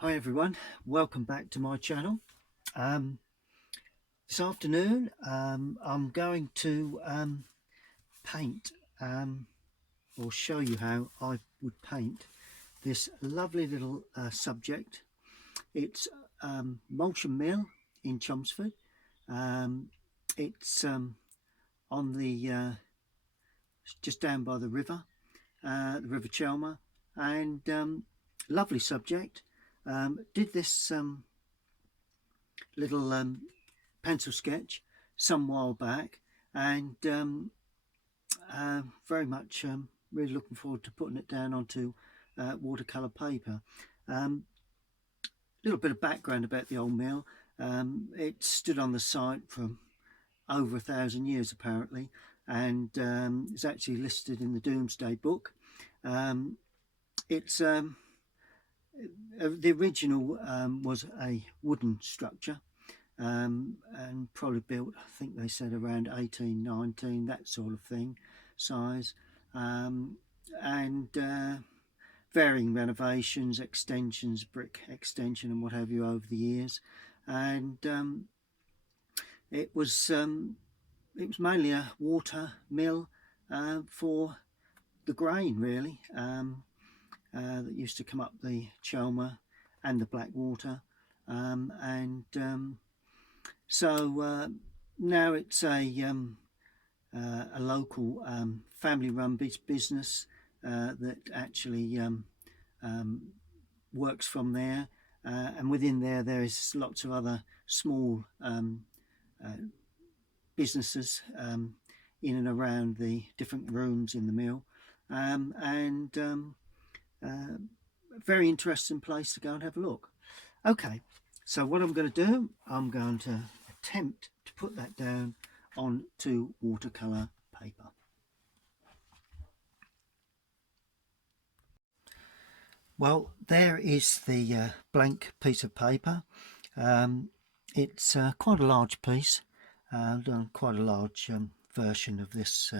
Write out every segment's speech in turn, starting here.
Hi everyone, welcome back to my channel. This afternoon I'm going to paint or show you how I would paint this lovely little subject. It's Moulsham Mill in Chelmsford. It's on the just down by the River Chelmer, and lovely subject. Did this little pencil sketch some while back, and very much really looking forward to putting it down onto watercolour paper. Little bit of background about the old mill. It stood on the site for over 1,000 years apparently, and it's actually listed in the Domesday Book. It's the original was a wooden structure, and probably built, I think they said around 1819, that sort of thing, size, and varying renovations, extensions, brick extension and what have you over the years. And it was mainly a water mill for the grain, really, that used to come up the Chelmer and the Blackwater, so now it's a local family-run business that actually works from there, and within there is lots of other small businesses in and around the different rooms in the mill, and a very interesting place to go and have a look. Okay, so what I'm going to do, I'm going to attempt to put that down onto watercolour paper. Well, there is the blank piece of paper. It's quite a large piece. I've done quite a large version of this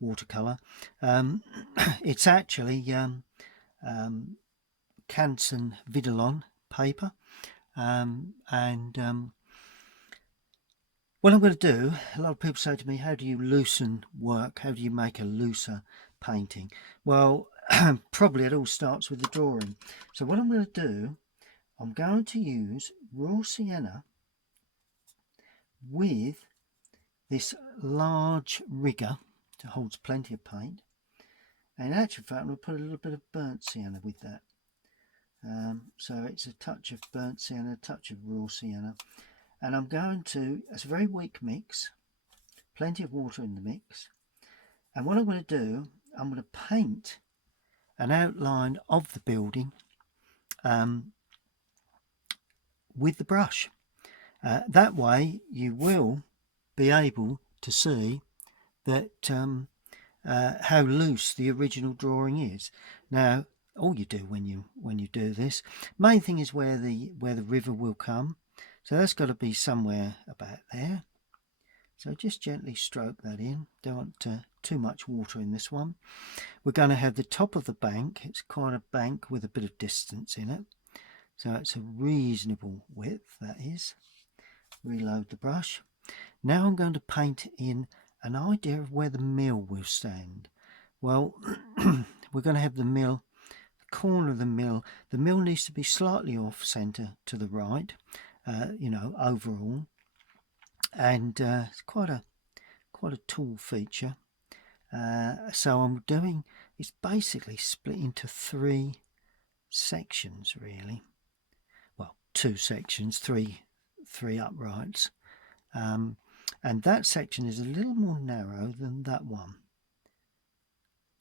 watercolour. It's actually Canson Vidalon paper, and what I'm going to do, a lot of people say to me, how do you loosen work, how do you make a looser painting? Well, probably it all starts with the drawing. So what I'm going to do, I'm going to use raw sienna with this large rigger that holds plenty of paint, and in actual fact I'm going to put a little bit of burnt sienna with that. So it's a touch of burnt sienna, a touch of raw sienna, and I'm going to, it's a very weak mix, plenty of water in the mix, and what I'm going to do, I'm going to paint an outline of the building with the brush. That way you will be able to see that how loose the original drawing is. Now all you do when you do this, main thing is where the river will come, so that's got to be somewhere about there. So just gently stroke that in. Don't want too much water in this one. We're going to have the top of the bank. It's quite a bank with a bit of distance in it, so it's a reasonable width, that is. Reload the brush. Now I'm going to paint in an idea of where the mill will stand. Well, we're going to have the mill, the corner of the mill. The mill needs to be slightly off centre to the right, you know, overall, and it's quite a tall feature. So I'm doing, it's basically split into 3 sections really. Well, 2 sections, three uprights, and that section is a little more narrow than that one.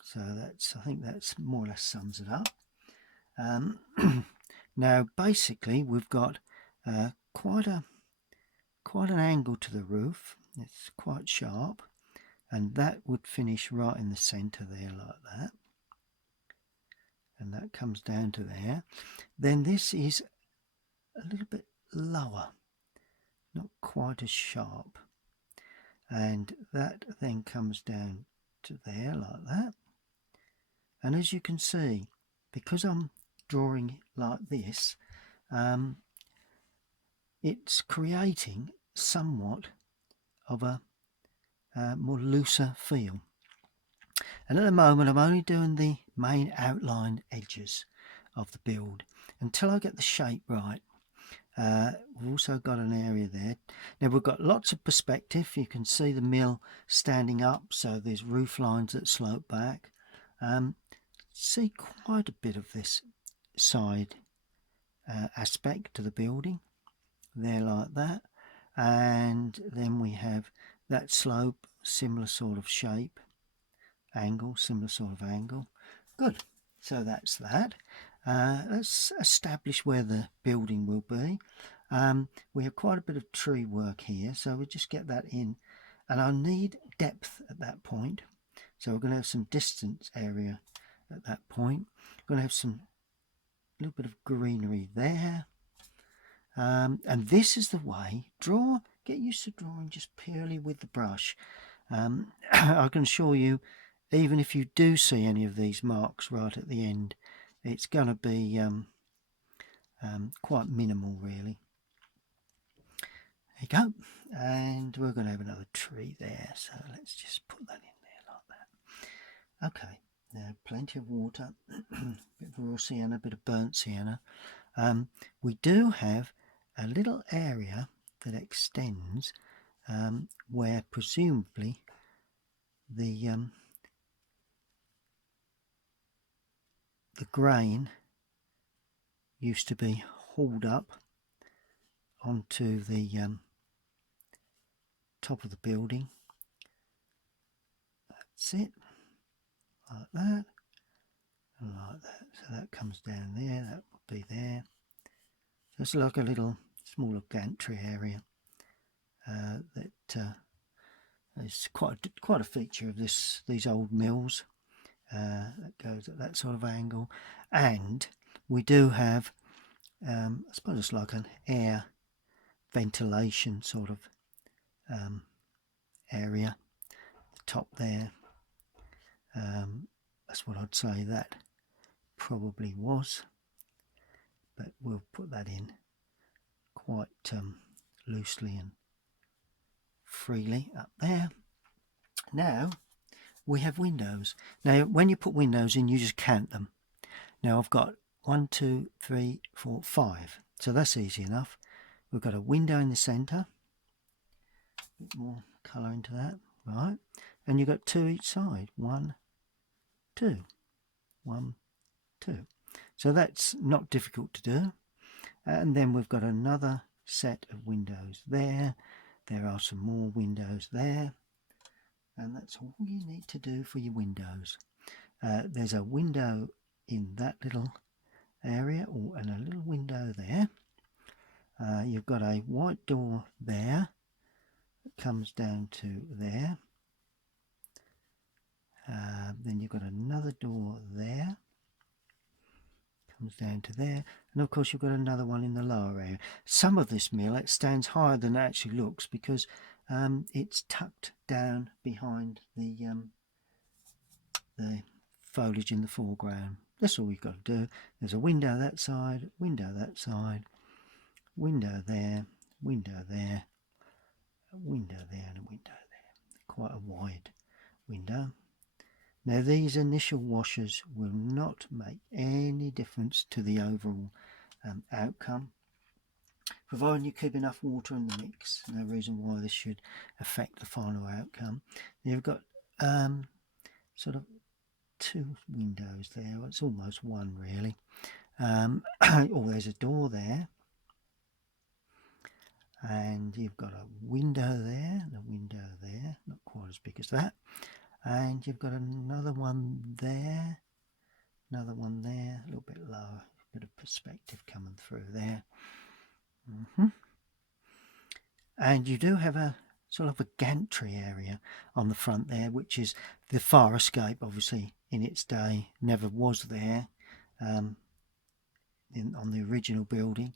So that's, I think that's more or less sums it up. Now basically we've got quite an angle to the roof. It's quite sharp, and that would finish right in the center there like that, and that comes down to there. Then this is a little bit lower, not quite as sharp, and that then comes down to there like that. And as you can see, because I'm drawing like this, it's creating somewhat of a more looser feel. And at the moment I'm only doing the main outline edges of the build until I get the shape right. We've also got an area there. Now we've got lots of perspective. You can see the mill standing up, so there's roof lines that slope back. See quite a bit of this side aspect to the building there, like that. And then we have that slope, similar sort of shape, angle, similar sort of angle. Good. So that's that. Let's establish where the building will be. We have quite a bit of tree work here, so we'll just get that in. And I need depth at that point. So we're going to have some distance area at that point. We're going to have some little bit of greenery there. And this is the way. Get used to drawing just purely with the brush. I can assure you, even if you do see any of these marks right at the end, it's going to be quite minimal, really. There you go. And we're going to have another tree there, so let's just put that in there like that. Okay, now plenty of water, bit of raw sienna, a bit of burnt sienna. We do have a little area that extends where presumably the grain used to be hauled up onto the top of the building. That's it, like that, and like that. So that comes down there, that would be there. So it's like a little smaller gantry area that is quite a feature of these old mills. That goes at that sort of angle, and we do have I suppose it's like an air ventilation sort of area, the top there. That's what I'd say that probably was, but we'll put that in quite loosely and freely up there. Now we have windows. Now when you put windows in, you just count them. Now I've got 1, 2, 3, 4, 5, so that's easy enough. We've got a window in the centre, a bit more colour into that, right? And you've got 2 each side, 1, 2, 1, 2. So that's not difficult to do. And then we've got another set of windows there. There are some more windows there. And that's all you need to do for your windows. There's a window in that little area, and a little window there. You've got a white door there that comes down to there. Then you've got another door there, comes down to there, and of course you've got another one in the lower area. Some of this mill, it stands higher than it actually looks because it's tucked down behind the foliage in the foreground. That's all you've got to do. There's a window that side, window that side, window there, window there, a window there, and a window there. Quite a wide window. Now these initial washers will not make any difference to the overall outcome, providing you keep enough water in the mix. No reason why this should affect the final outcome. You've got sort of 2 windows there. Well, it's almost one really. Oh, there's a door there, and you've got a window there and a window there, not quite as big as that. And you've got another one there, another one there, a little bit lower, a bit of perspective coming through there. And you do have a sort of a gantry area on the front there, which is the fire escape. Obviously in its day never was there on the original building,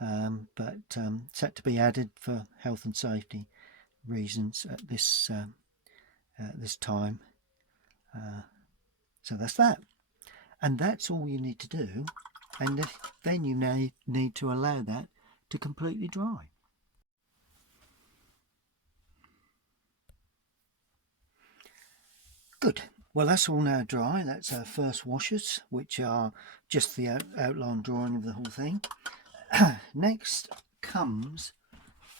but it's had to be added for health and safety reasons at this time. So that's that, and that's all you need to do. and then you need to allow that to completely dry. Good. Well, that's all now dry. That's our first washes, which are just the outline drawing of the whole thing. Next comes,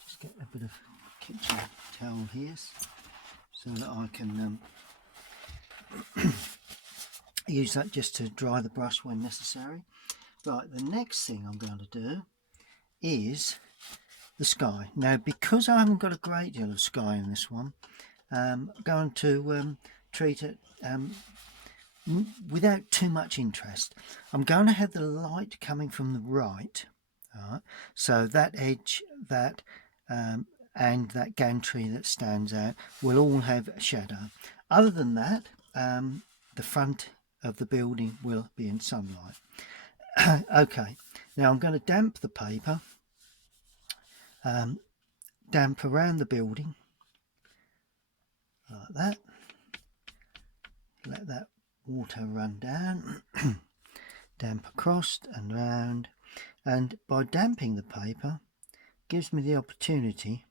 just get a bit of kitchen towel here so that I can use that just to dry the brush when necessary. Right, the next thing I'm going to do is the sky. Now, because I haven't got a great deal of sky in this one, I'm going to treat it without too much interest. I'm going to have the light coming from the right, so that edge, that and that gantry that stands out will all have a shadow. Other than that, the front of the building will be in sunlight. Okay, now I'm going to damp the paper, damp around the building like that. Let that water run down, damp across and round, and by damping the paper gives me the opportunity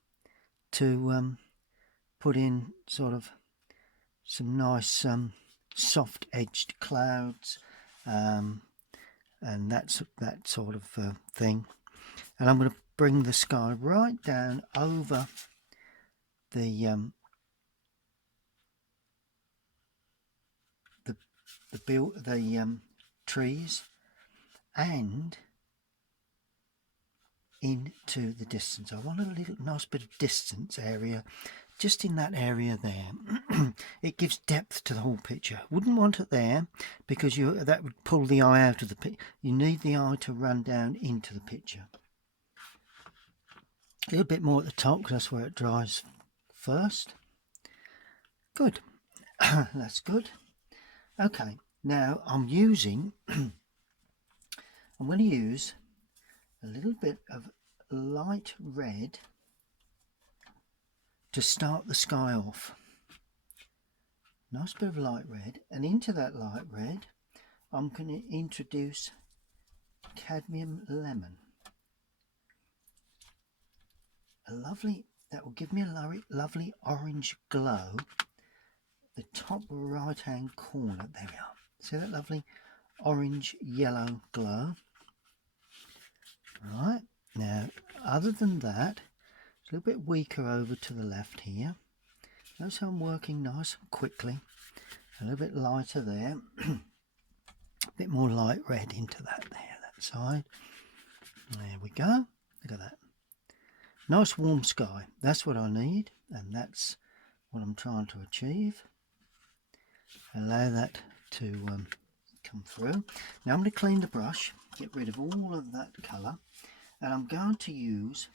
to put in sort of some nice soft edged clouds and that sort of thing. And I'm going to bring the sky right down over the trees and into the distance. I want a little nice bit of distance area just in that area there. It gives depth to the whole picture. Wouldn't want it there because that would pull the eye out of the picture. You need the eye to run down into the picture. A little bit more at the top because that's where it dries first. Good. That's good. Okay, now I'm going to use a little bit of light red to start the sky off. Nice bit of light red, and into that light red I'm going to introduce cadmium lemon. That will give me a lovely orange glow. The top right hand corner, there we are. See that lovely orange yellow glow? Right, now other than that, it's a little bit weaker over to the left here. Notice how I'm working nice and quickly. A little bit lighter there. A bit more light red into that side. There we go. Look at that. Nice warm sky. That's what I need, and that's what I'm trying to achieve. Allow that to come through. Now I'm going to clean the brush, get rid of all of that colour, and I'm going to use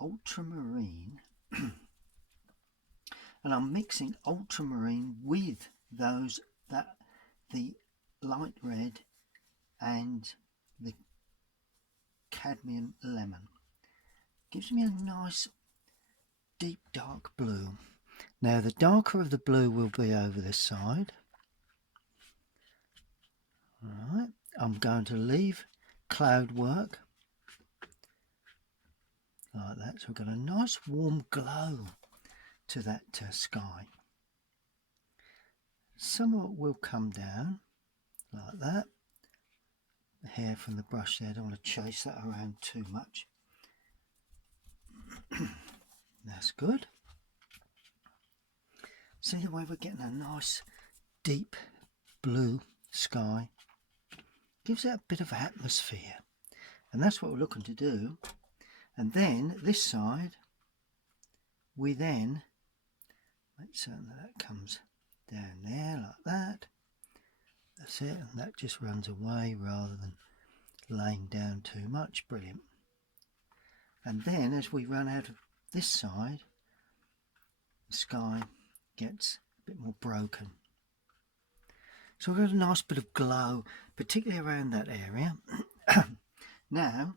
ultramarine and I'm mixing ultramarine with the light red and the cadmium lemon. Gives me a nice deep dark blue. Now the darker of the blue will be over this side. Alright, I'm going to leave cloud work like that, so we've got a nice warm glow to that sky. Some of it will come down like that. The hair from the brush there, I don't want to chase that around too much. That's good. See the way we're getting a nice deep blue sky? Gives it a bit of atmosphere, and that's what we're looking to do. And then this side, we then make certain that comes down there like that. That's it, and that just runs away rather than laying down too much. Brilliant. And then as we run out of this side, the sky gets a bit more broken. So we've got a nice bit of glow, particularly around that area. Now,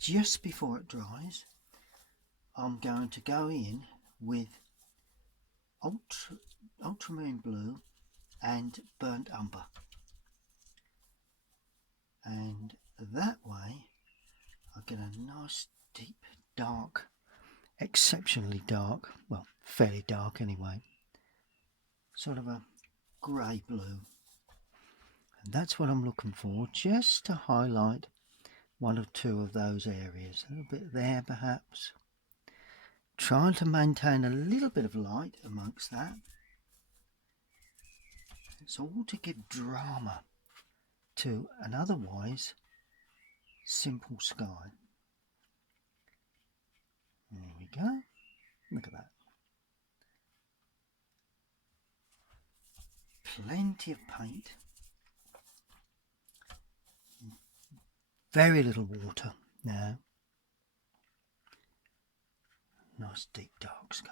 just before it dries, I'm going to go in with ultramarine blue and burnt umber. and that way I get a nice deep dark, exceptionally dark, well, fairly dark anyway, sort of a grey blue. And that's what I'm looking for, just to highlight one or two of those areas. A little bit there perhaps. Trying to maintain a little bit of light amongst that. It's all to give drama to an otherwise simple sky. There we go. Look at that. Plenty of paint. Very little water now. Nice deep dark sky.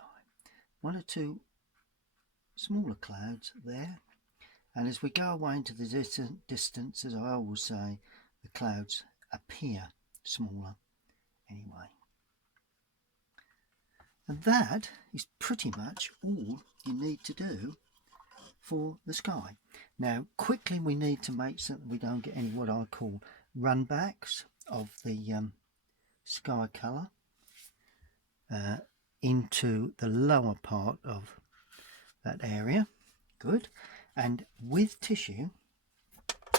One or two smaller clouds there. And as we go away into the distance, as I always say, the clouds appear smaller anyway. And that is pretty much all you need to do for the sky. Now quickly we need to make certain we don't get any what I call runbacks of the sky colour into the lower part of that area. Good. And with tissue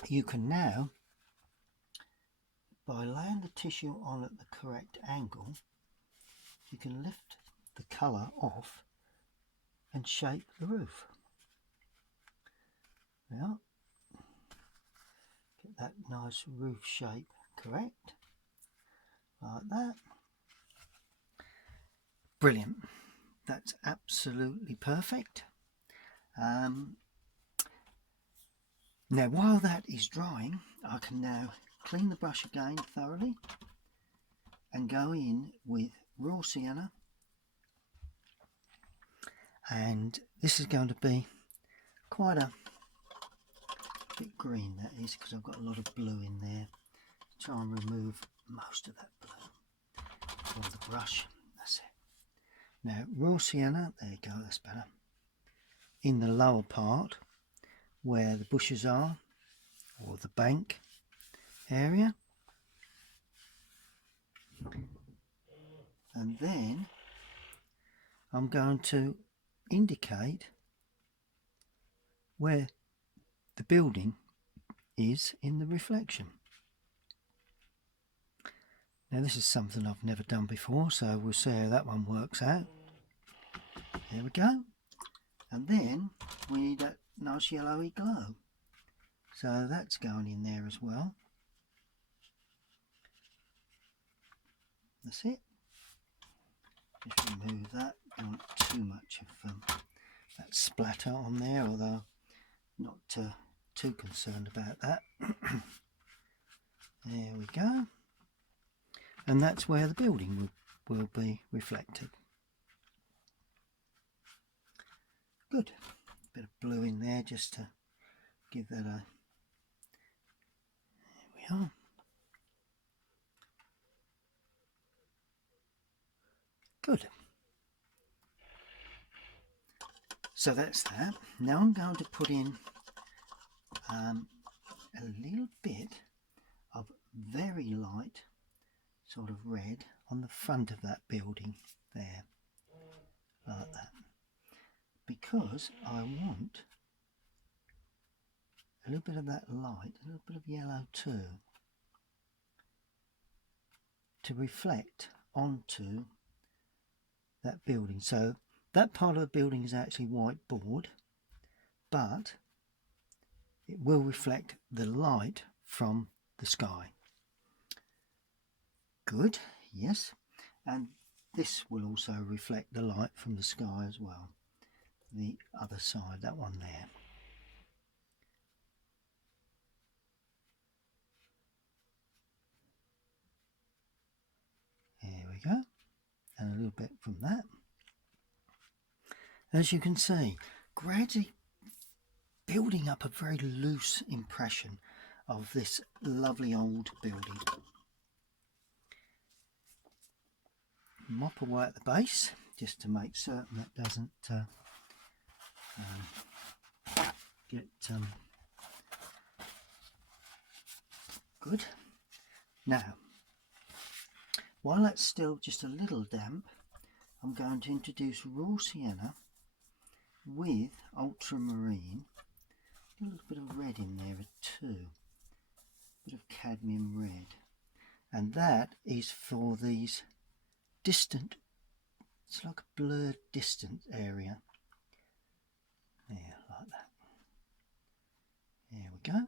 you can now, by laying the tissue on at the correct angle, you can lift the colour off and shape the roof. Yeah. Get that nice roof shape correct, like that. Brilliant. That's absolutely perfect. Now while that is drying, I can now clean the brush again thoroughly and go in with raw sienna, and this is going to be quite a bit green, that is, because I've got a lot of blue in there. Try and remove most of that blue from the brush. That's it. Now raw sienna, there you go, that's better, in the lower part where the bushes are, or the bank area, and then I'm going to indicate where the building is in the reflection. Now this is something I've never done before, so we'll see how that one works out. There we go. And then we need that nice yellowy glow, so that's going in there as well. That's it. Just remove that. Don't want too much of that splatter on there, although not too concerned about that. There we go. And that's where the building will be reflected. Good. A bit of blue in there just to give that a... There we are. Good. So that's that. Now I'm going to put in a little bit of very light sort of red on the front of that building there, like that, because I want a little bit of that light, a little bit of yellow too, to reflect onto that building. So that part of the building is actually white board, but it will reflect the light from the sky. Good, yes, and this will also reflect the light from the sky as well, the other side, that one there. There we go, and a little bit from that. As you can see, gradually building up a very loose impression of this lovely old building. Mop away at the base just to make certain that doesn't get Good. Now, while that's still just a little damp, I'm going to introduce raw sienna with ultramarine, a little bit of red in there too, a bit of cadmium red, and that is for these distant, it's like a blurred distant area. There, like that. There we go.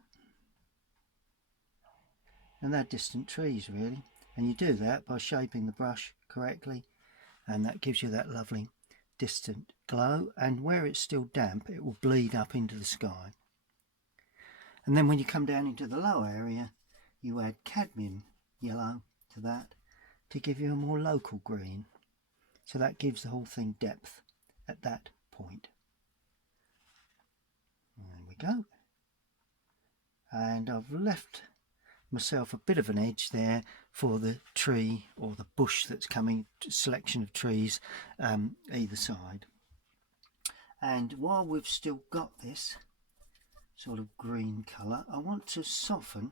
And they're distant trees really, and you do that by shaping the brush correctly, and that gives you that lovely distant glow, and where it's still damp it will bleed up into the sky. And then when you come down into the lower area, you add cadmium yellow to that to give you a more local green, so that gives the whole thing depth at that point. There we go. And I've left myself a bit of an edge there for the tree or the bush that's coming, selection of trees either side. And while we've still got this sort of green colour, I want to soften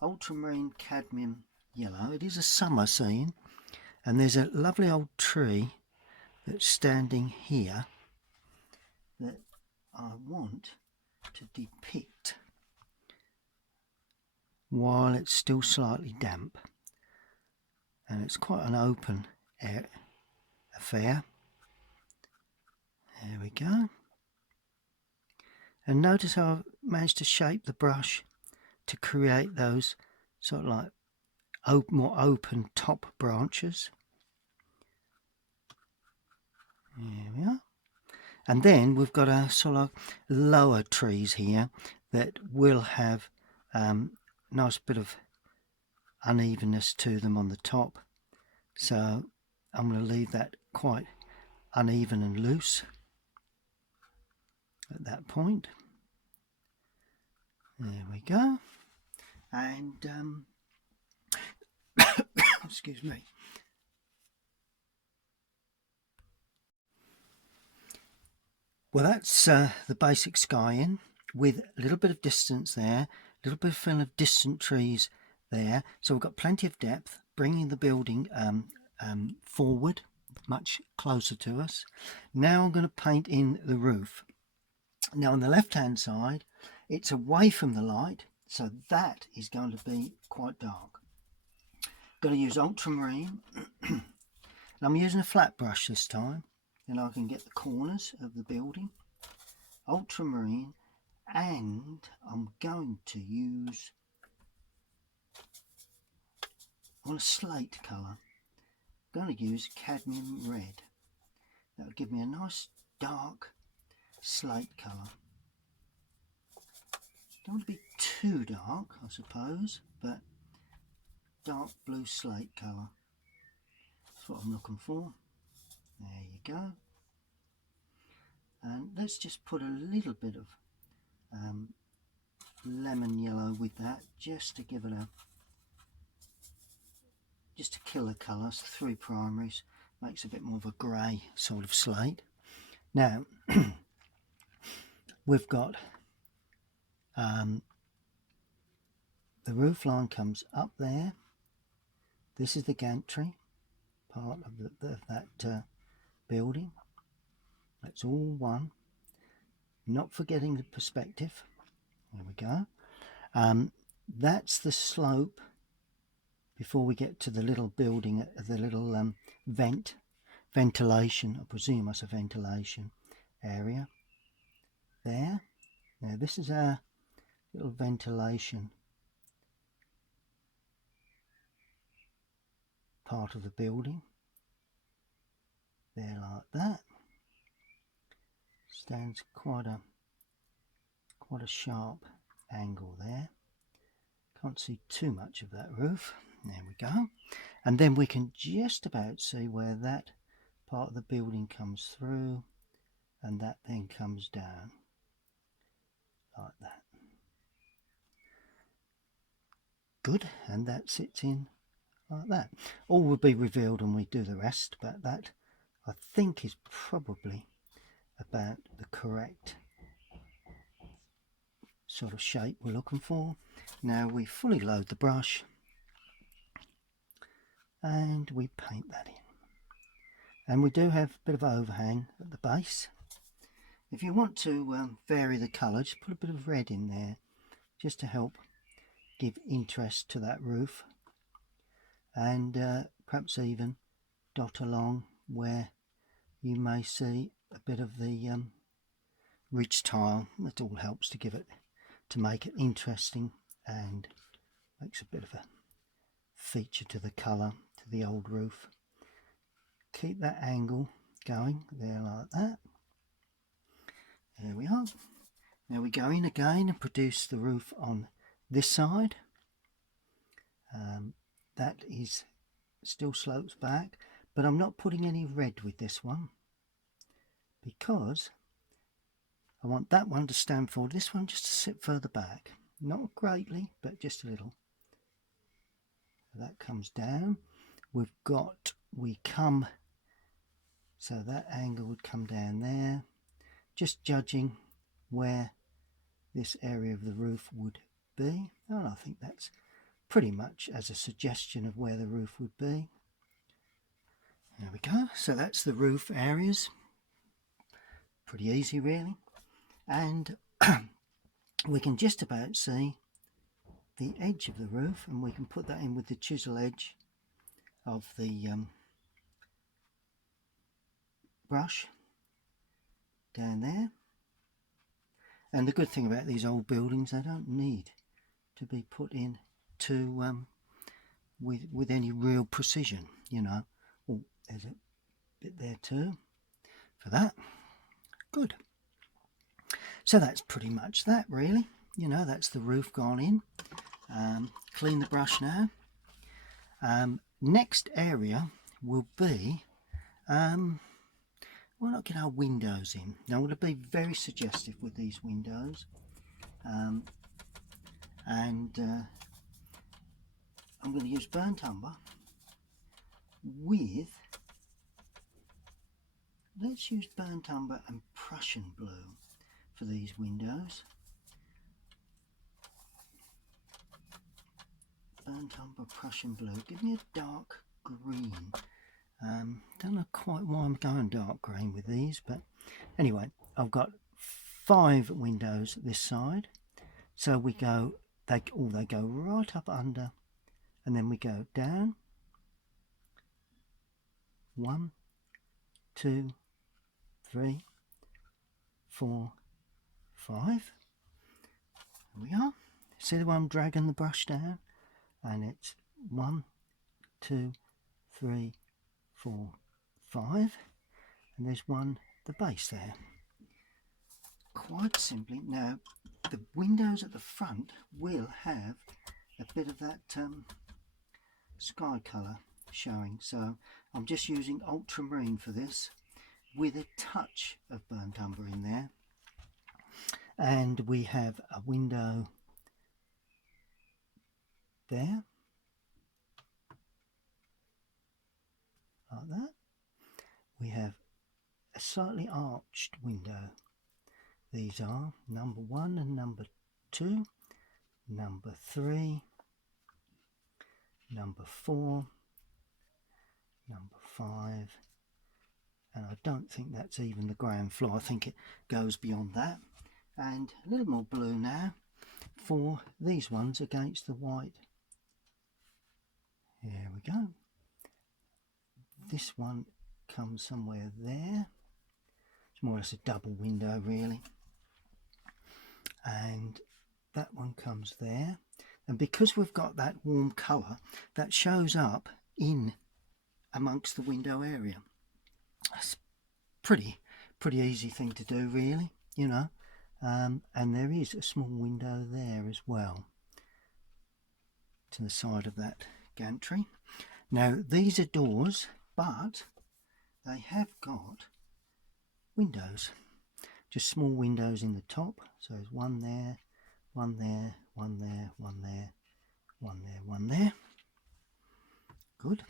ultramarine cadmium yellow. It is a summer scene, and there's a lovely old tree that's standing here that I want to depict while it's still slightly damp, and it's quite an open affair. There we go. And notice how I've managed to shape the brush to create those sort of like more open top branches. There we are. And then we've got a sort of lower trees here that will have nice bit of unevenness to them on the top, so I'm going to leave that quite uneven and loose at that point. There we go. And excuse me. Well, that's the basic sky in, with a little bit of distance there, a little bit of feeling of distant trees there. So we've got plenty of depth, bringing the building forward, much closer to us. Now I'm going to paint in the roof. Now on the left hand side, it's away from the light, so that is going to be quite dark. Going to use ultramarine. And I'm using a flat brush this time, and I can get the corners of the building. Ultramarine, and I'm going to use, on a slate colour, I'm going to use cadmium red. That will give me a nice dark slate colour. Don't want to be too dark, I suppose, but dark blue slate colour. That's what I'm looking for. There you go. And let's just put a little bit of lemon yellow with that, just to give it a, just to kill the colours. 3 primaries makes a bit more of a grey sort of slate. Now we've got the roof line comes up there. This is the gantry part of that building. That's all one. Not forgetting the perspective. There we go. That's the slope before we get to the little building, the little ventilation, I presume that's a ventilation area there. Now this is our little ventilation part of the building. There, like that. Stands quite a sharp angle there. Can't see too much of that roof. There we go. And then we can just about see where that part of the building comes through, and that then comes down like that. Good, and that sits in like that. All will be revealed when we do the rest, but that I think is probably about the correct sort of shape we're looking for. Now we fully load the brush and we paint that in. And we do have a bit of overhang at the base. If you want to vary the colour, just put a bit of red in there just to help give interest to that roof, and perhaps even dot along where you may see a bit of the ridge tile. That all helps to make it interesting and makes a bit of a feature to the colour, to the old roof. Keep that angle going there like that. There we are. Now we go in again and produce the roof on this side. That is still slopes back, but I'm not putting any red with this one because I want that one to stand forward, this one just to sit further back. Not greatly, but just a little. That comes down. So that angle would come down there. Just judging where this area of the roof would be. And I think that's pretty much as a suggestion of where the roof would be. There we go. So that's the roof areas. Pretty easy really. And we can just about see the edge of the roof, and we can put that in with the chisel edge of the brush down there. And the good thing about these old buildings, they don't need to be put in to with any real precision, you know. Oh, there's a bit there too for that. Good. So that's pretty much that really, you know, that's the roof gone in. Clean the brush now. Next area will be why not get our windows in. Now I'm going to be very suggestive with these windows, and I'm going to use burnt umber with, let's use burnt umber and Prussian blue for these windows. Burnt umber, Prussian blue. Give me a dark green. Don't know quite why I'm going dark green with these, but anyway, I've got 5 windows this side. So we go, they go right up under, and then we go down. 1, 2, 3, 4, 5. There we are. See the way I'm dragging the brush down? And it's 1, 2, 3, 4, 5, and there's one at the base there. Quite simply. Now the windows at the front will have a bit of that sky colour showing, so I'm just using ultramarine for this with a touch of burnt umber in there. And we have a window there like that. We have a slightly arched window. These are number 1 and number 2, number 3, number 4, number 5, and I don't think that's even the ground floor. I think it goes beyond that. And a little more blue now for these ones against the white. Here we go. This one comes somewhere there. It's more or less a double window really. And that one comes there. And because we've got that warm colour, that shows up in amongst the window area. That's pretty easy thing to do really, you know. And there is a small window there as well to the side of that gantry. Now these are doors, but they have got windows, just small windows in the top. So there's one there, one there, one there, one there, one there, one there. Good.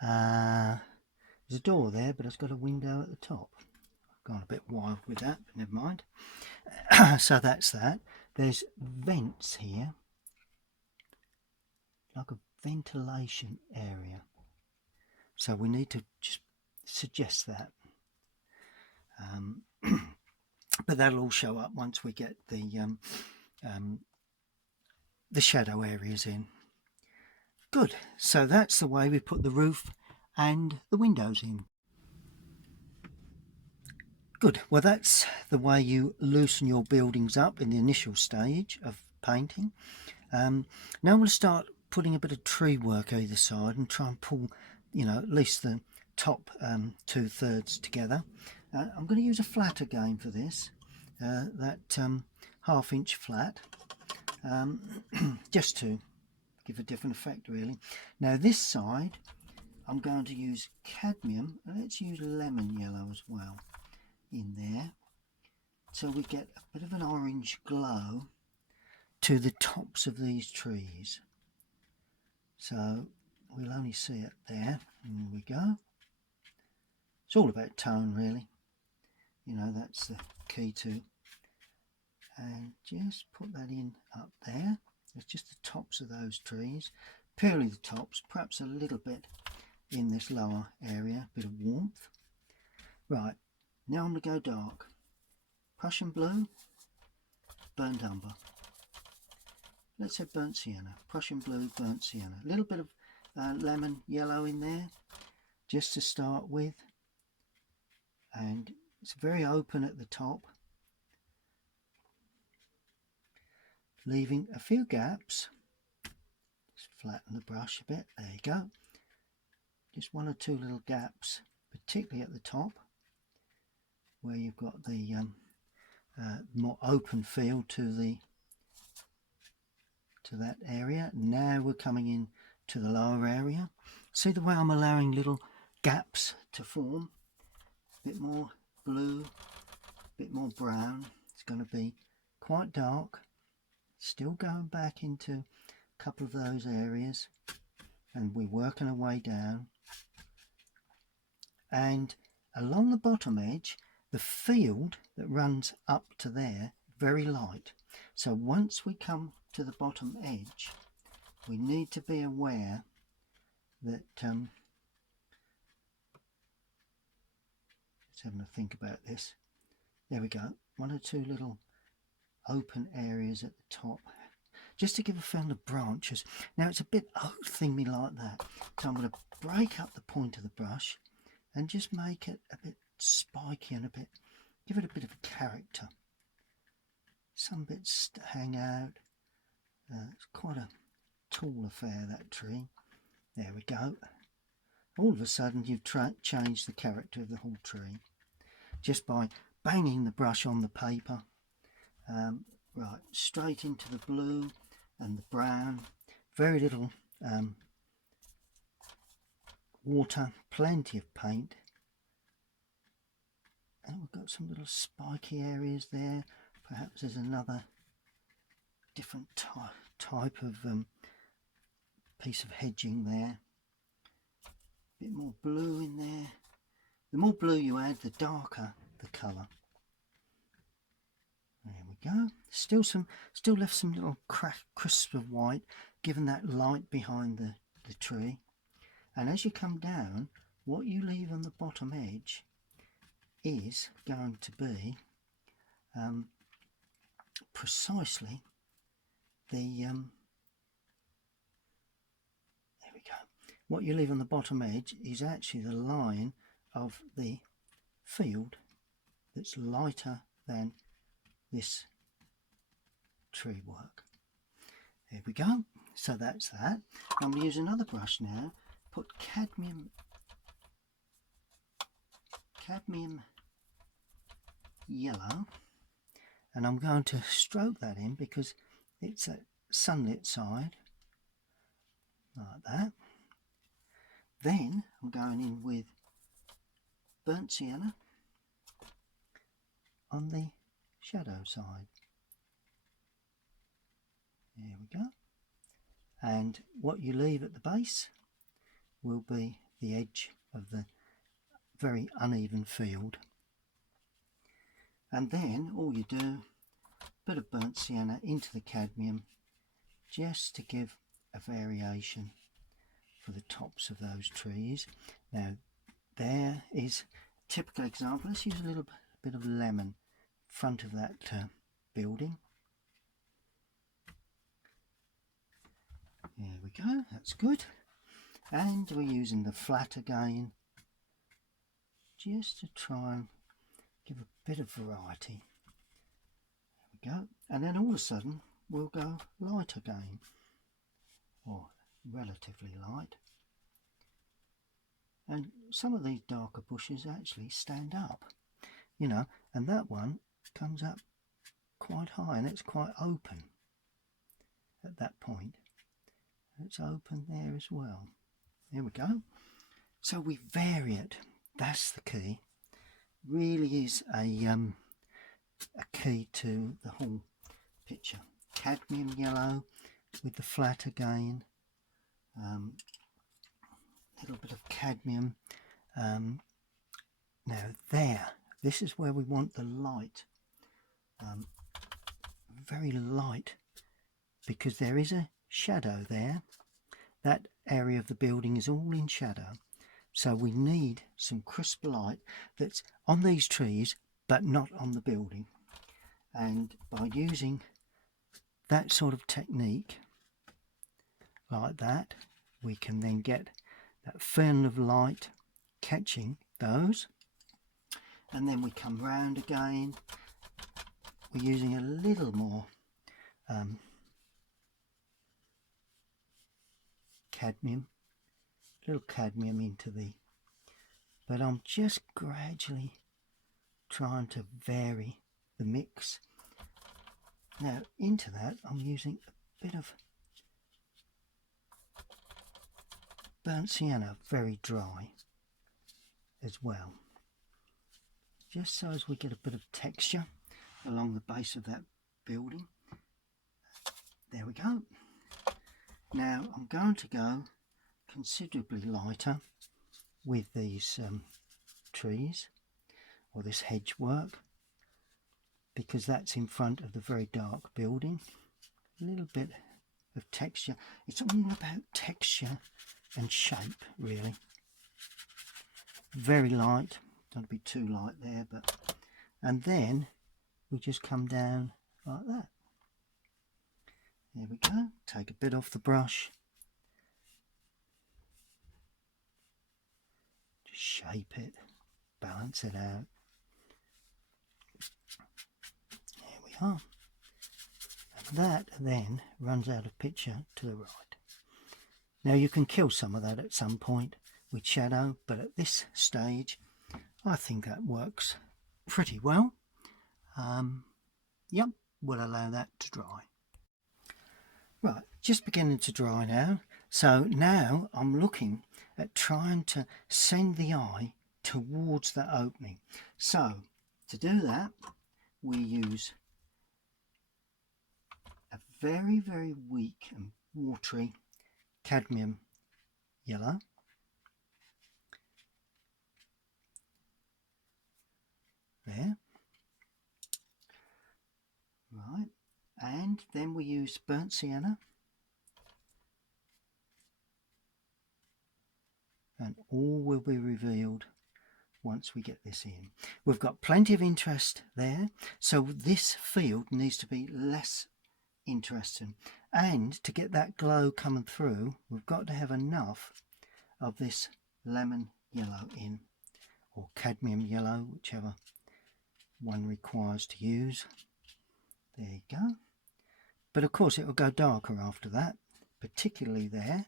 There's a door there, but it's got a window at the top. I've gone a bit wild with that, but never mind. So that's that. There's vents here, like a ventilation area. So we need to just suggest that. But that'll all show up once we get the shadow areas in. Good. So that's the way we put the roof and the windows in. Good. Well, that's the way you loosen your buildings up in the initial stage of painting. Now we'll start putting a bit of tree work either side and try and pull, at least the top 2/3 together. I'm going to use a flat again for this, that 1/2 inch flat, just to give a different effect really. Now this side I'm going to use cadmium, and let's use lemon yellow as well in there, so we get a bit of an orange glow to the tops of these trees. So we'll only see it there. There we go. It's all about tone really, that's the key to. And just put that in up there. It's just the tops of those trees, purely the tops, perhaps a little bit in this lower area, a bit of warmth. Right, now I'm going to go dark. Prussian blue, burnt umber. Let's say burnt sienna. Prussian blue, burnt sienna. A little bit of lemon yellow in there, just to start with. And it's very open at the top, leaving a few gaps. Just flatten the brush a bit. There you go. Just 1 or 2 little gaps, particularly at the top, where you've got the more open feel to that area. Now we're coming in to the lower area. See the way I'm allowing little gaps to form? A bit more blue, a bit more brown. It's going to be quite dark. Still going back into a couple of those areas, and we're working our way down. And along the bottom edge, the field that runs up to there, very light. So once we come to the bottom edge, we need to be aware that let's have a think about this. There we go. 1 or 2 little open areas at the top, just to give a feel of branches. Now it's a bit thingy like that, so I'm going to break up the point of the brush and just make it a bit spiky and give it a bit of a character. Some bits hang out. It's quite a tall affair, that tree. There we go. All of a sudden you've changed the character of the whole tree just by banging the brush on the paper. Right, straight into the blue and the brown. Very little water, plenty of paint. And we've got some little spiky areas there. Perhaps there's another different type of piece of hedging there. A bit more blue in there. The more blue you add, the darker the colour. There we go. Still left some little crisps of white, given that light behind the tree. And as you come down, what you leave on the bottom edge is going to be precisely the there we go. What you leave on the bottom edge is actually the line of the field that's lighter than this tree work. There we go. So that's that. I'm going to use another brush now. Put cadmium yellow, and I'm going to stroke that in because it's a sunlit side like that. Then I'm going in with burnt sienna on the shadow side. There we go. And what you leave at the base will be the edge of the very uneven field. And then all you do bit of burnt sienna into the cadmium just to give a variation for the tops of those trees. Now there is a typical example. Let's use a little bit of lemon front of that building. There we go, that's good. And we're using the flat again just to try and give a bit of variety. There we go. And then all of a sudden we'll go light again, or relatively light. And some of these darker bushes actually stand up, you know, and that one comes up quite high and it's quite open at that point. It's open there as well. There we go. So we vary it. That's the key. Really is a key to the whole picture. Cadmium yellow with the flat again. Little bit of cadmium. Now there, this is where we want the light. Very light, because there is a shadow there. That area of the building is all in shadow, so we need some crisp light that's on these trees but not on the building. And by using that sort of technique like that, we can then get that film of light catching those, and then we come round again. We're using a little more cadmium, little cadmium into the, but I'm just gradually trying to vary the mix. Now into that I'm using a bit of burnt sienna, very dry as well, just so as we get a bit of texture along the base of that building. There we go. Now I'm going to go considerably lighter with these trees, or this hedge work, because that's in front of the very dark building. A little bit of texture. It's all about texture and shape, really. Very light, don't be too light there, but, and then we just come down like that. There we go. Take a bit off the brush, just shape it, balance it out. There we are. And that then runs out of picture to the right. Now you can kill some of that at some point with shadow, but at this stage I think that works pretty well. Yep, we'll allow that to dry. Right, just beginning to dry now. So now I'm looking at trying to send the eye towards that opening. So to do that we use a very, very weak and watery cadmium yellow. There. Right, and then we use burnt sienna, and all will be revealed once we get this in. We've got plenty of interest there, so this field needs to be less interesting, and to get that glow coming through we've got to have enough of this lemon yellow in, or cadmium yellow, whichever one requires to use. There you go. But of course it will go darker after that, particularly there.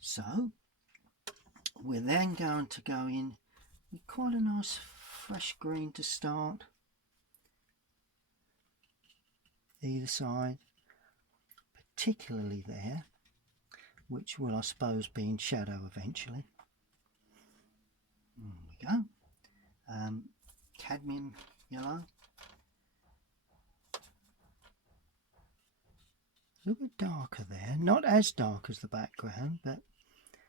So we're then going to go in with quite a nice fresh green to start, either side, particularly there, which will I suppose be in shadow eventually. There we go. Cadmium yellow. A little bit darker there, not as dark as the background, but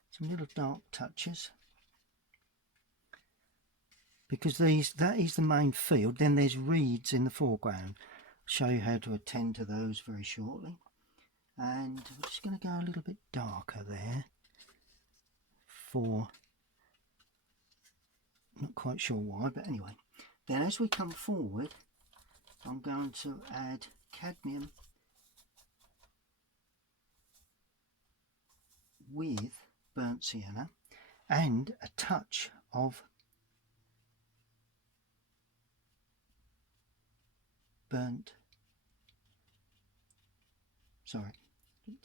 some little dark touches, because that is the main field. Then there's reeds in the foreground, show you how to attend to those very shortly. And we're just going to go a little bit darker there for, not quite sure why, but anyway. Then as we come forward, I'm going to add cadmium with burnt sienna and a touch of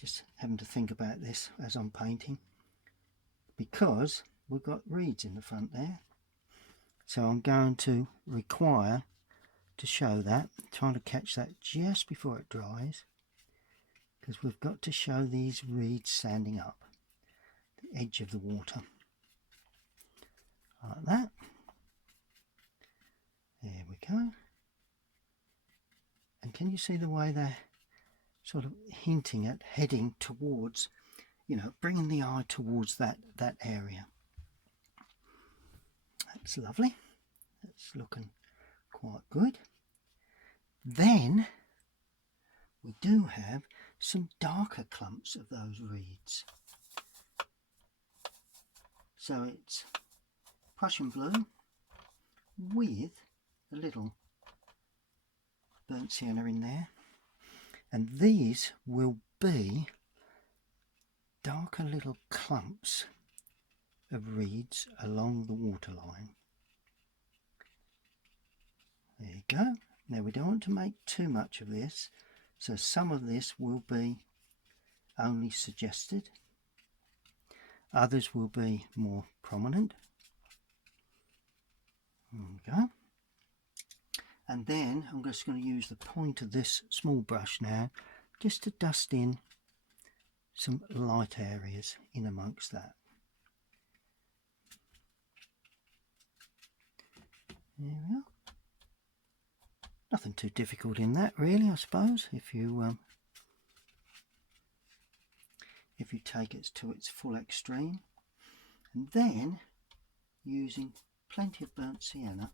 just having to think about this as I'm painting, because we've got reeds in the front there, so I'm going to require to show that, trying to catch that just before it dries, because we've got to show these reeds standing up the edge of the water like that. There we go. And can you see the way they're sort of hinting at heading towards, you know, bringing the eye towards that area. That's lovely. That's looking quite good. Then we do have some darker clumps of those reeds. So it's Prussian blue with a little burnt sienna in there, and these will be darker little clumps of reeds along the waterline. There you go. Now we don't want to make too much of this, so some of this will be only suggested, others will be more prominent. There we go. And then I'm just going to use the point of this small brush now just to dust in some light areas in amongst that. There we are. Nothing too difficult in that really, I suppose, if you take it to its full extreme. And then using plenty of burnt sienna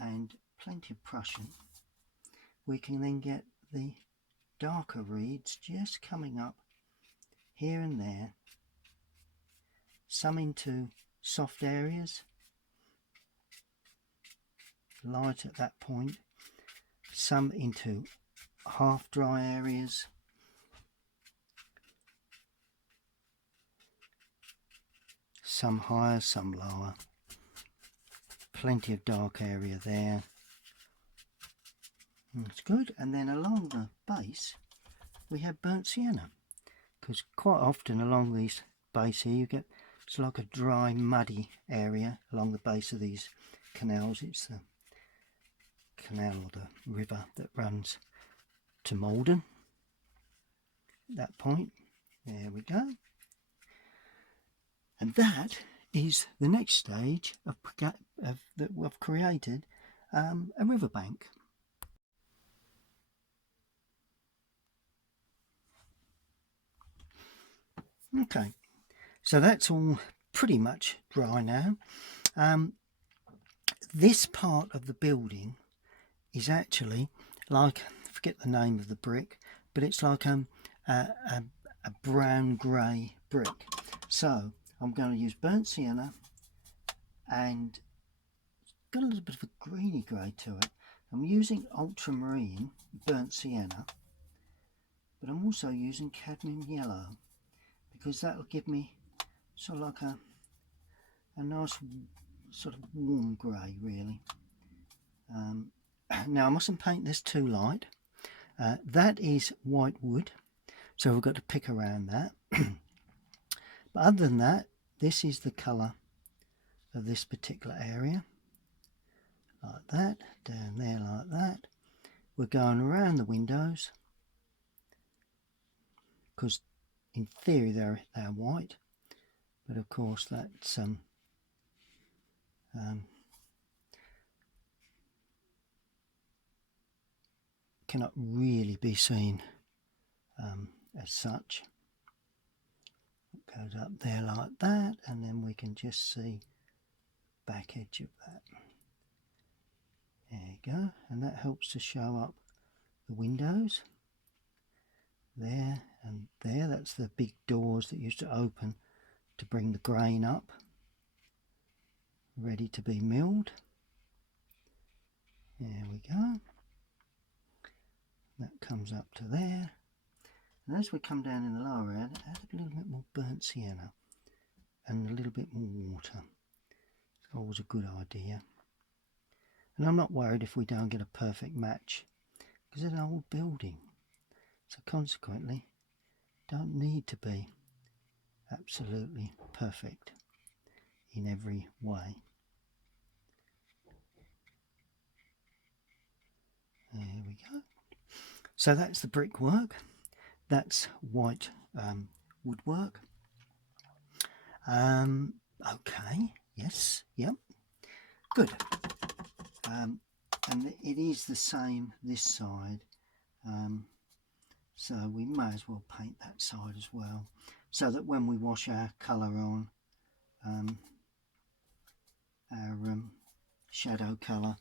and plenty of Prussian, we can then get the darker reeds just coming up here and there, some into soft areas, light at that point, some into half dry areas, some higher, some lower, plenty of dark area there. That's good. And then along the base we have burnt sienna, because quite often along these base here you get, it's like a dry muddy area along the base of these canals. It's the canal or the river that runs to Moulsham at that point. There we go. And that is the next stage of that we've created a riverbank. Okay, so that's all pretty much dry now. This part of the building is actually like, I forget the name of the brick, but it's like a brown grey brick. So I'm going to use burnt sienna and got a little bit of a greeny grey to it. I'm using ultramarine burnt sienna, but I'm also using cadmium yellow, because that will give me sort of like a nice sort of warm grey really. Now I mustn't paint this too light. That is white wood, so we've got to pick around that. But other than that, this is the colour of this particular area, like that, down there like that. We're going around the windows, because in theory they're white, but of course that's cannot really be seen as such. It goes up there like that, and then we can just see back edge of that. There you go, and that helps to show up the windows there and there. That's the big doors that used to open to bring the grain up, ready to be milled. There we go. That comes up to there. And as we come down in the lower end, add a little bit more burnt sienna and a little bit more water. It's always a good idea. And I'm not worried if we don't get a perfect match, because it's an old building. So consequently, don't need to be absolutely perfect in every way. There we go. So that's the brickwork. That's white woodwork. Okay, yes, yep, good. And it is the same this side, so we may as well paint that side as well, so that when we wash our colour on, our shadow colour,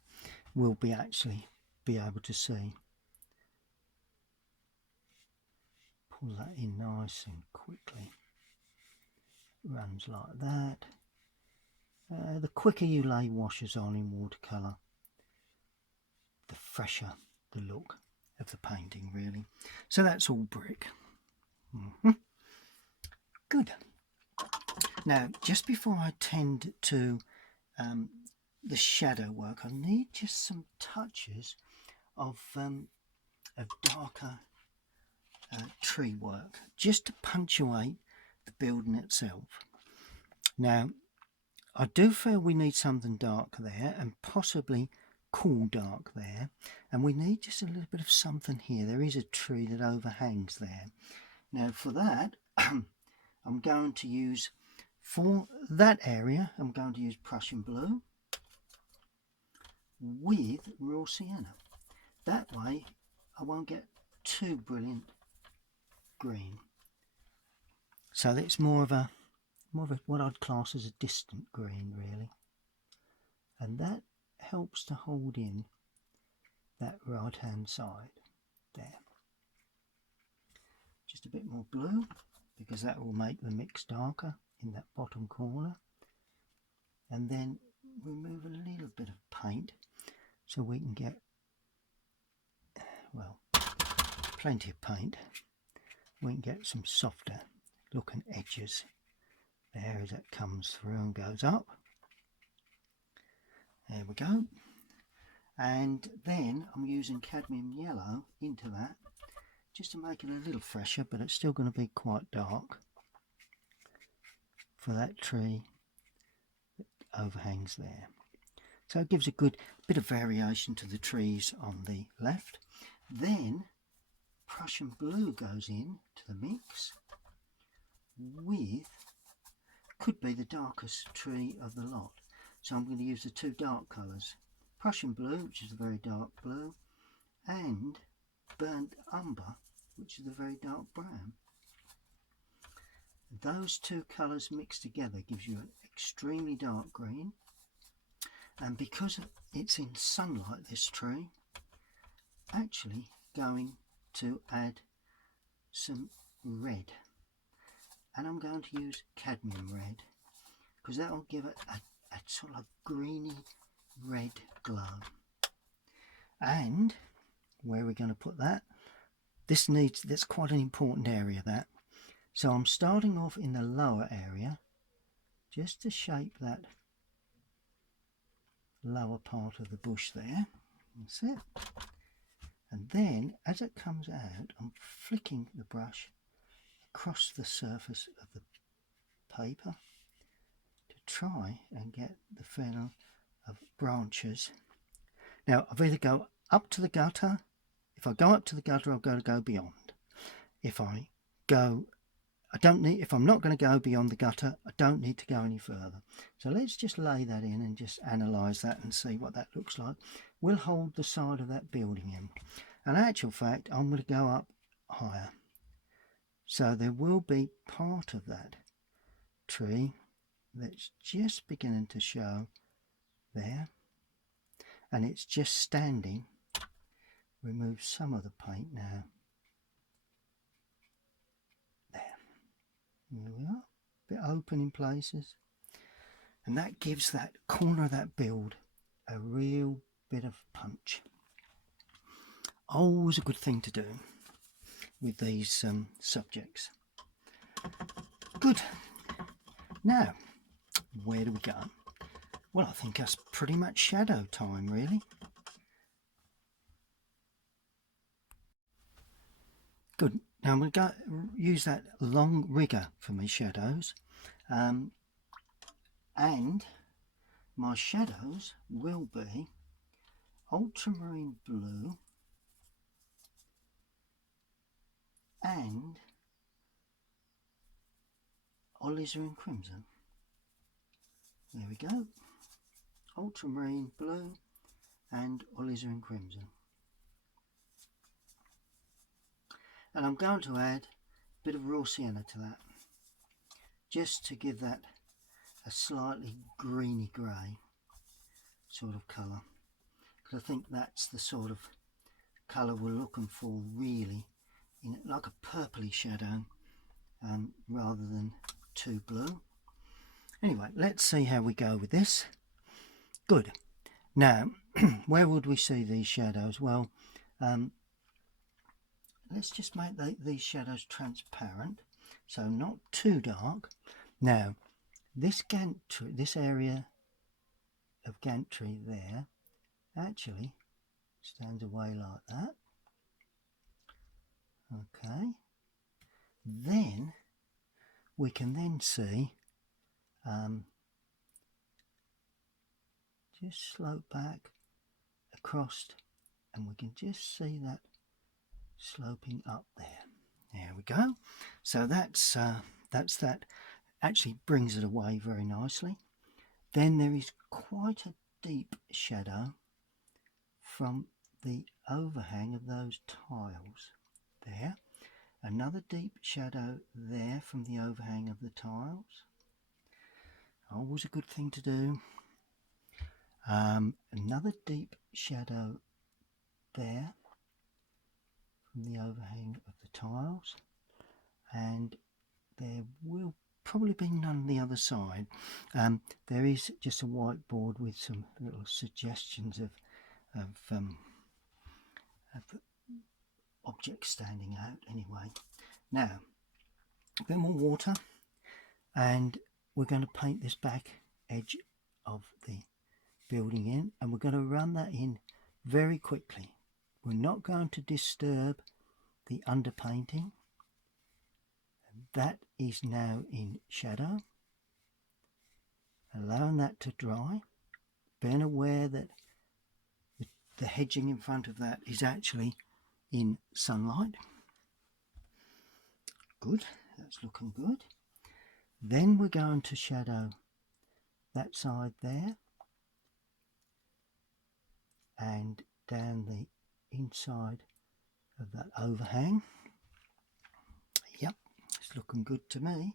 we'll be able to see. Pull that in nice and quickly. Runs like that. The quicker you lay washes on in watercolour, the fresher the look of the painting, really. So that's all brick. Good. Now, just before I tend to the shadow work, I need just some touches of darker tree work, just to punctuate the building itself. Now, I do feel we need something dark there, and possibly cool dark there, and we need just a little bit of something here. There is a tree that overhangs there. Now for that, I'm going to use, for that area, I'm going to use Prussian blue with raw sienna. That way I won't get too brilliant green. So it's more of a what I'd class as a distant green, really. And that helps to hold in that right hand side there. Just a bit more blue, because that will make the mix darker in that bottom corner. And then remove a little bit of paint so we can get, well, plenty of paint. We can get some softer looking edges there as that comes through and goes up. There we go. And then I'm using cadmium yellow into that, just to make it a little fresher, but it's still going to be quite dark for that tree that overhangs there. So it gives a good bit of variation to the trees on the left. Then Prussian blue goes in to the mix with, could be the darkest tree of the lot. So I'm going to use the two dark colours, Prussian blue, which is a very dark blue, and burnt umber, which is a very dark brown. Those two colours mixed together gives you an extremely dark green, and because it's in sunlight, this tree, actually going to add some red, and I'm going to use cadmium red, because that will give it a sort of greeny red glow. And where are we going to put that? That's quite an important area, that. So I'm starting off in the lower area, just to shape that lower part of the bush there. That's it. And then as it comes out, I'm flicking the brush across the surface of the paper to try and get the fennel of branches. Now I've either go up to the gutter. If I go up to the gutter, I've got to go beyond. If I'm not going to go beyond the gutter, I don't need to go any further. So let's just lay that in and just analyse that and see what that looks like. We'll hold the side of that building in. And in actual fact, I'm going to go up higher. So there will be part of that tree that's just beginning to show there. and it's just standing. Remove some of the paint now. There we are, a bit open in places, and that gives that corner of that build a real bit of punch. Always a good thing to do with these subjects. Good. Now, where do we go? Well, I think that's pretty much shadow time, really. Good. Now I'm going to use that long rigger for my shadows, and my shadows will be ultramarine blue and alizarin crimson. There we go. Ultramarine blue and alizarin crimson. And I'm going to add a bit of raw sienna to that, just to give that a slightly greeny grey sort of colour, because I think that's the sort of colour we're looking for, really, in like a purpley shadow, rather than too blue. Anyway, let's see how we go with this. Good. Now, where would we see these shadows? Well, let's just make these shadows transparent, so not too dark. Now, this gantry, this area of gantry there, actually stands away like that. Okay. Then we can then see, just slope back across, and we can just see that sloping up there. There we go. So that's that. Actually brings it away very nicely. Then there is quite a deep shadow from the overhang of those tiles there. Another deep shadow there from the overhang of the tiles. Always a good thing to do. Another deep shadow there from the overhang of the tiles, and there will probably be none on the other side. There is just a whiteboard with some little suggestions of objects standing out anyway. Now, a bit more water, and we're going to paint this back edge of the building in, and we're going to run that in very quickly. We're not going to disturb the underpainting. That is now in shadow, allowing that to dry, being aware that the hedging in front of that is actually in sunlight. Good, that's looking good. Then we're going to shadow that side there and down the inside of that overhang. Yep, it's looking good to me.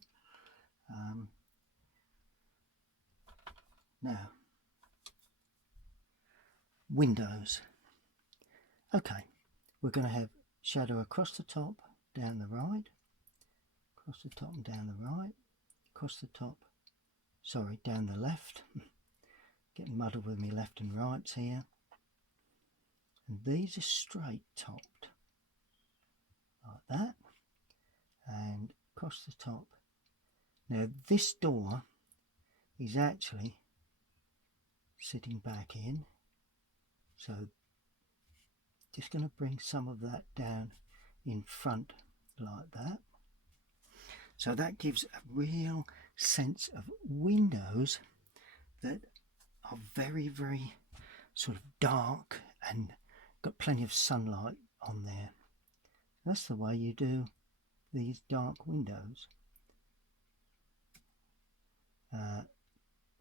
Now, windows. Okay, we're going to have shadow across the top, down the right, across the top and down the right, across the top, sorry, down the left. Getting muddled with me left and rights here. And these are straight topped, like that, and across the top. Now this door is actually sitting back in, so just going to bring some of that down in front like that. So that gives a real sense of windows that are very, very sort of dark and got plenty of sunlight on there. That's the way you do these dark windows.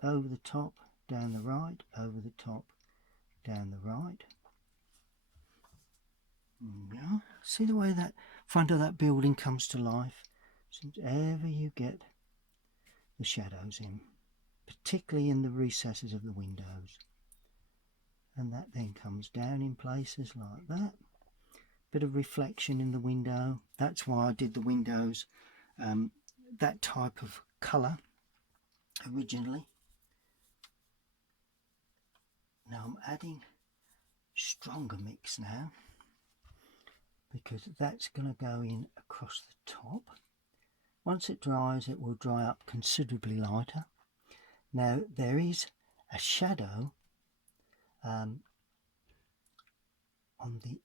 Over the top, down the right, over the top, down the right. Yeah. See the way that front of that building comes to life? Since ever you get the shadows in, particularly in the recesses of the windows. and that then comes down in places like that. Bit of reflection in the window. That's why I did the windows that type of colour originally. Now I'm adding stronger mix now, because that's going to go in across the top. Once it dries, it will dry up considerably lighter. Now there is a shadow on the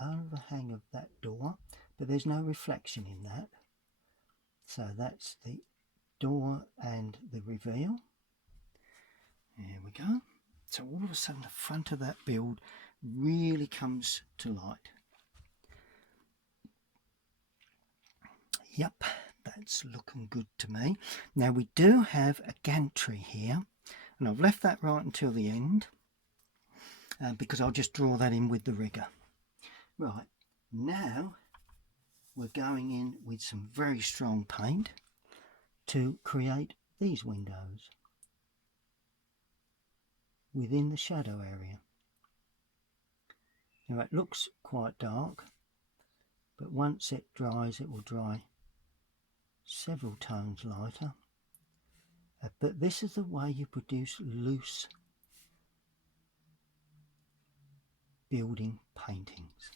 overhang of that door, but there's no reflection in that. So that's the door and the reveal. There we go. So all of a sudden the front of that build really comes to light. Yep, that's looking good to me. Now we do have a gantry here, and I've left that right until the end because I'll just draw that in with the rigger. Right, now we're going in with some very strong paint to create these windows within the shadow area. Now it looks quite dark, but once it dries, it will dry several tones lighter. But this is the way you produce loose building paintings.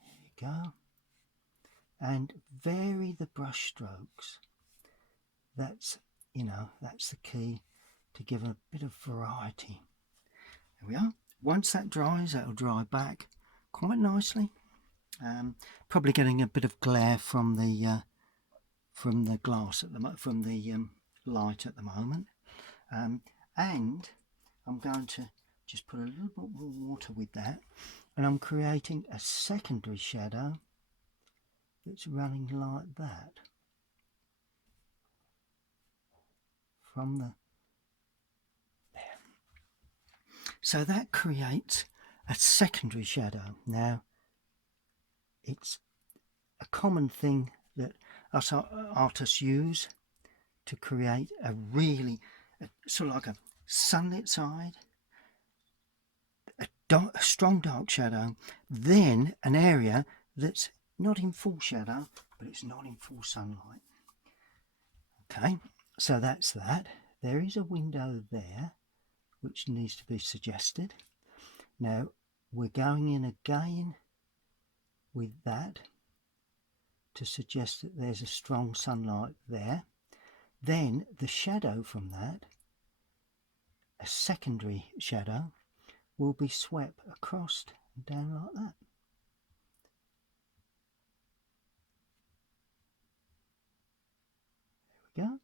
There you go. And vary the brush strokes. That's, that's the key to give a bit of variety. There we are. Once that dries, that'll dry back quite nicely. Probably getting a bit of glare from the glass at the from the light at the moment, and I'm going to just put a little bit more water with that, and I'm creating a secondary shadow that's running like that from the there. So that creates a secondary shadow. Now it's a common thing that us artists use to create a really sort of like a sunlit side, a strong dark shadow, then an area that's not in full shadow but it's not in full sunlight. Okay, so that's that. There is a window there which needs to be suggested. Now we're going in again with that to suggest that there's a strong sunlight there. Then the shadow from that, a secondary shadow, will be swept across and down like that. There we go.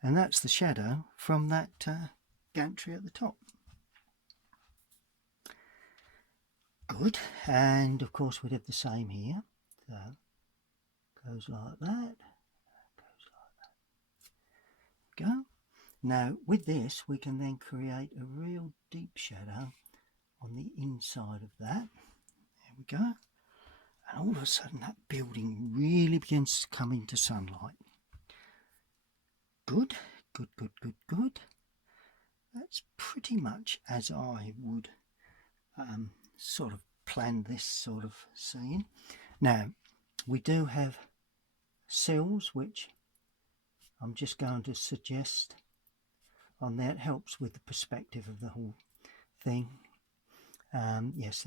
And that's the shadow from that gantry at the top. Good. And of course we did the same here. So goes like that. Goes like that. Go. Now with this we can then create a real deep shadow on the inside of that. There we go. And all of a sudden that building really begins to come into sunlight. Good, good, good, good, good. That's pretty much as I would sort of plan this sort of scene. Now we do have sills which I'm just going to suggest on there. It helps with the perspective of the whole thing. Yes,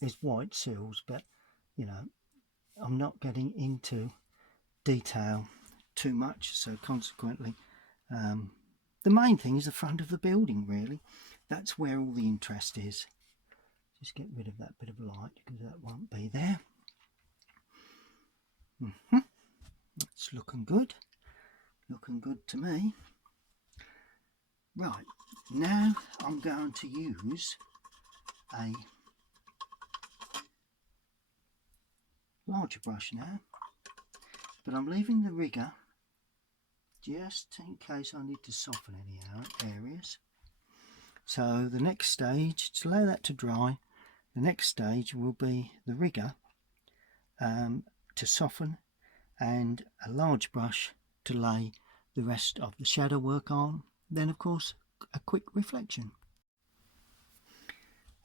there's white sills, but I'm not getting into detail too much, so consequently the main thing is the front of the building, really. That's where all the interest is. Just get rid of that bit of light because that won't be there. It's looking good to me. Right, now I'm going to use a larger brush now, but I'm leaving the rigger just in case I need to soften any areas. So the next stage, to allow that to dry, the next stage will be the rigger to soften, and a large brush to lay the rest of the shadow work on. Then of course a quick reflection.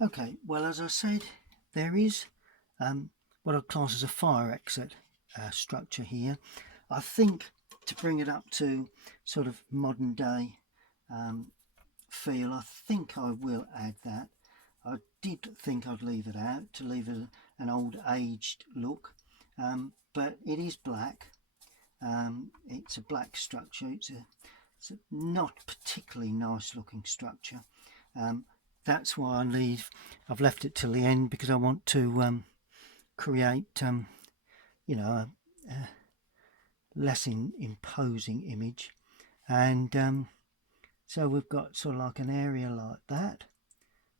Okay, well, as I said, there is what I class as a fire exit structure here. I think to bring it up to sort of modern day feel, I think I will add that. I did think I'd leave it out to leave it an old aged look, but it is black. It's a black structure. It's a not particularly nice looking structure. That's why I've left it till the end, because I want to create you know, a less imposing image. And so we've got sort of like an area like that,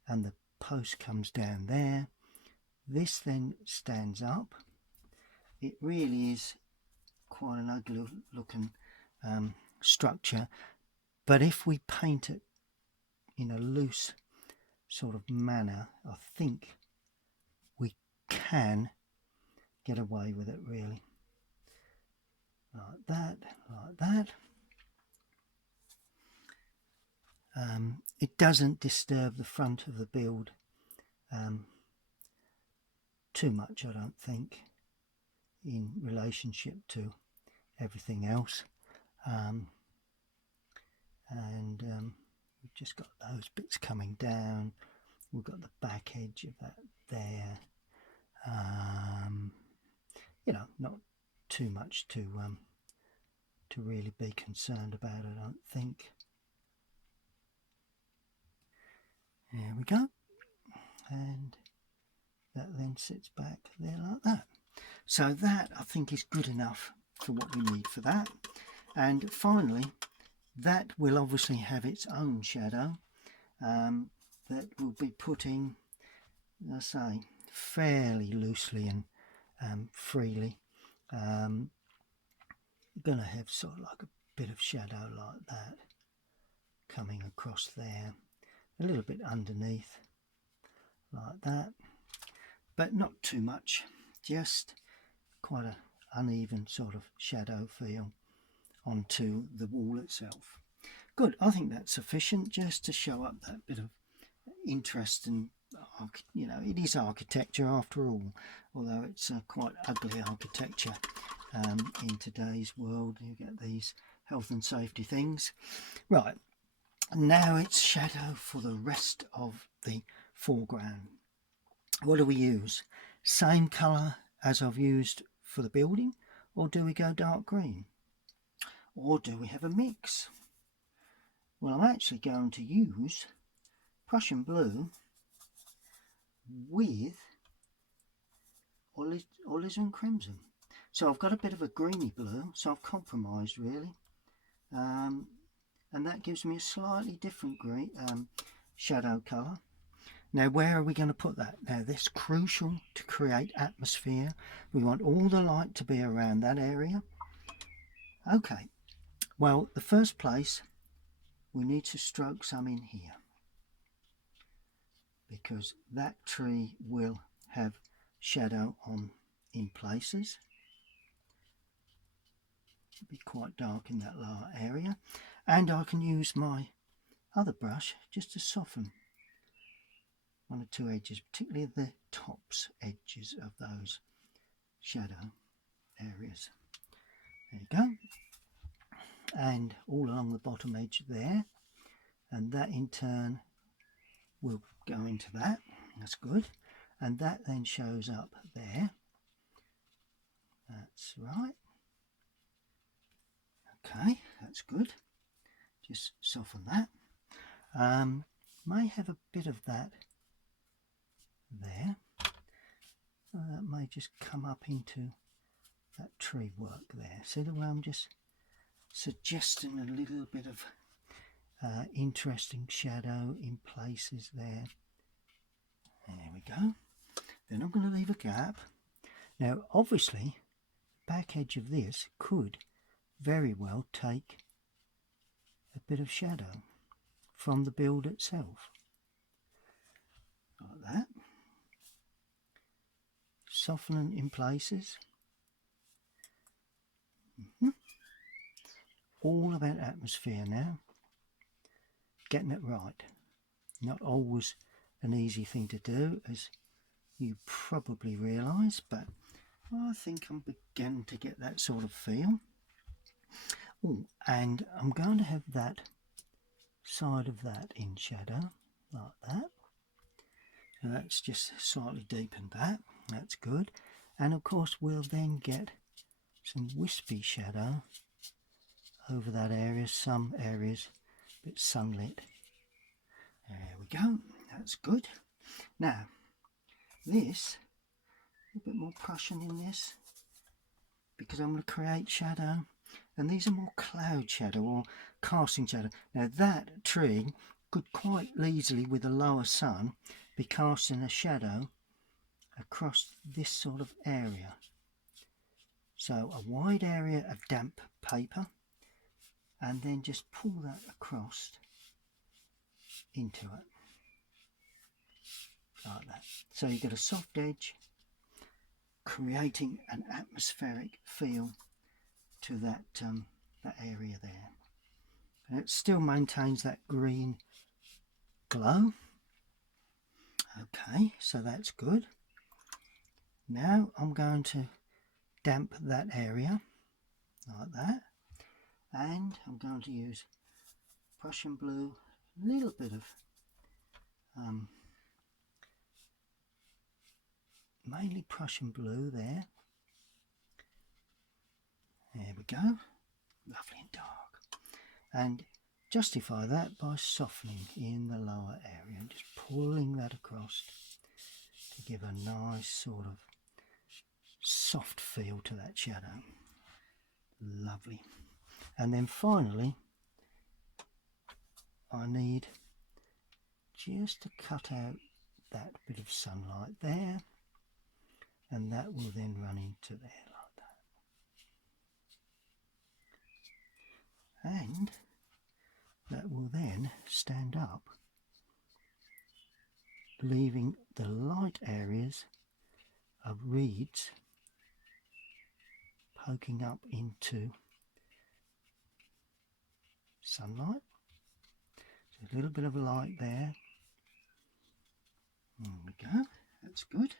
and the post comes down there. This then stands up. It really is quite an ugly looking structure, but if we paint it in a loose sort of manner, I think we can get away with it, really. Like that, like that. It doesn't disturb the front of the build too much, I don't think, in relationship to everything else. We've just got those bits coming down. We've got the back edge of that there. You know, not too much to really be concerned about, I don't think. There we go. And that then sits back there like that. So that, I think, is good enough for what we need for that. And finally, that will obviously have its own shadow that we'll be putting, as I say, fairly loosely and freely. Going to have sort of like a bit of shadow like that coming across there, a little bit underneath like that, but not too much, just quite an uneven sort of shadow feel onto the wall itself. Good, I think that's sufficient just to show up that bit of interest, and you know, it is architecture after all, although it's quite ugly architecture in today's world. You get these health and safety things. Right, now it's shadow for the rest of the foreground. What do we use? Same colour as I've used for the building, or do we go dark green, or do we have a mix? Well, I'm actually going to use Prussian blue with alizarin crimson. So I've got a bit of a greeny blue, so I've compromised really, and that gives me a slightly different green shadow colour. Now, where are we going to put that? Now, this is crucial to create atmosphere. We want all the light to be around that area. Okay, well, the first place we need to stroke some in here, because that tree will have shadow on in places. It'll be quite dark in that lower area, and I can use my other brush just to soften one or two edges, particularly the tops edges of those shadow areas. There you go, and all along the bottom edge there, and that in turn will go into that. That's good, and that then shows up there. That's right. Okay, that's good. Just soften that. May have a bit of that there. That may just come up into that tree work there. See the way I'm just suggesting a little bit of interesting shadow in places there. There we go. Then I'm going to leave a gap. Now, obviously, the back edge of this could very well take a bit of shadow from the build itself. Like that. Softening in places. All about atmosphere now. getting it right. Not always an easy thing to do, as you probably realise, but I think I'm beginning to get that sort of feel. Oh, and I'm going to have that side of that in shadow, like that. And that's just slightly deepened that. That's good. And of course we'll then get some wispy shadow over that area, some areas a bit sunlit. There we go, that's good. Now this, a bit more Prussian in this, because I'm going to create shadow, and these are more cloud shadow or casting shadow. Now that tree could quite easily, with a lower sun, be casting a shadow across this sort of area. So a wide area of damp paper, and then just pull that across into it like that. So you get a soft edge, creating an atmospheric feel to that that area there, and it still maintains that green glow. Okay, so that's good. Now I'm going to damp that area like that, and I'm going to use Prussian blue, a little bit of mainly Prussian blue there. There we go, lovely and dark, and justify that by softening in the lower area and just pulling that across to give a nice sort of soft feel to that shadow. Lovely. And then finally I need just to cut out that bit of sunlight there, and that will then run into there like that, and that will then stand up, leaving the light areas of reeds poking up into sunlight. So a little bit of light there. There we go, that's good.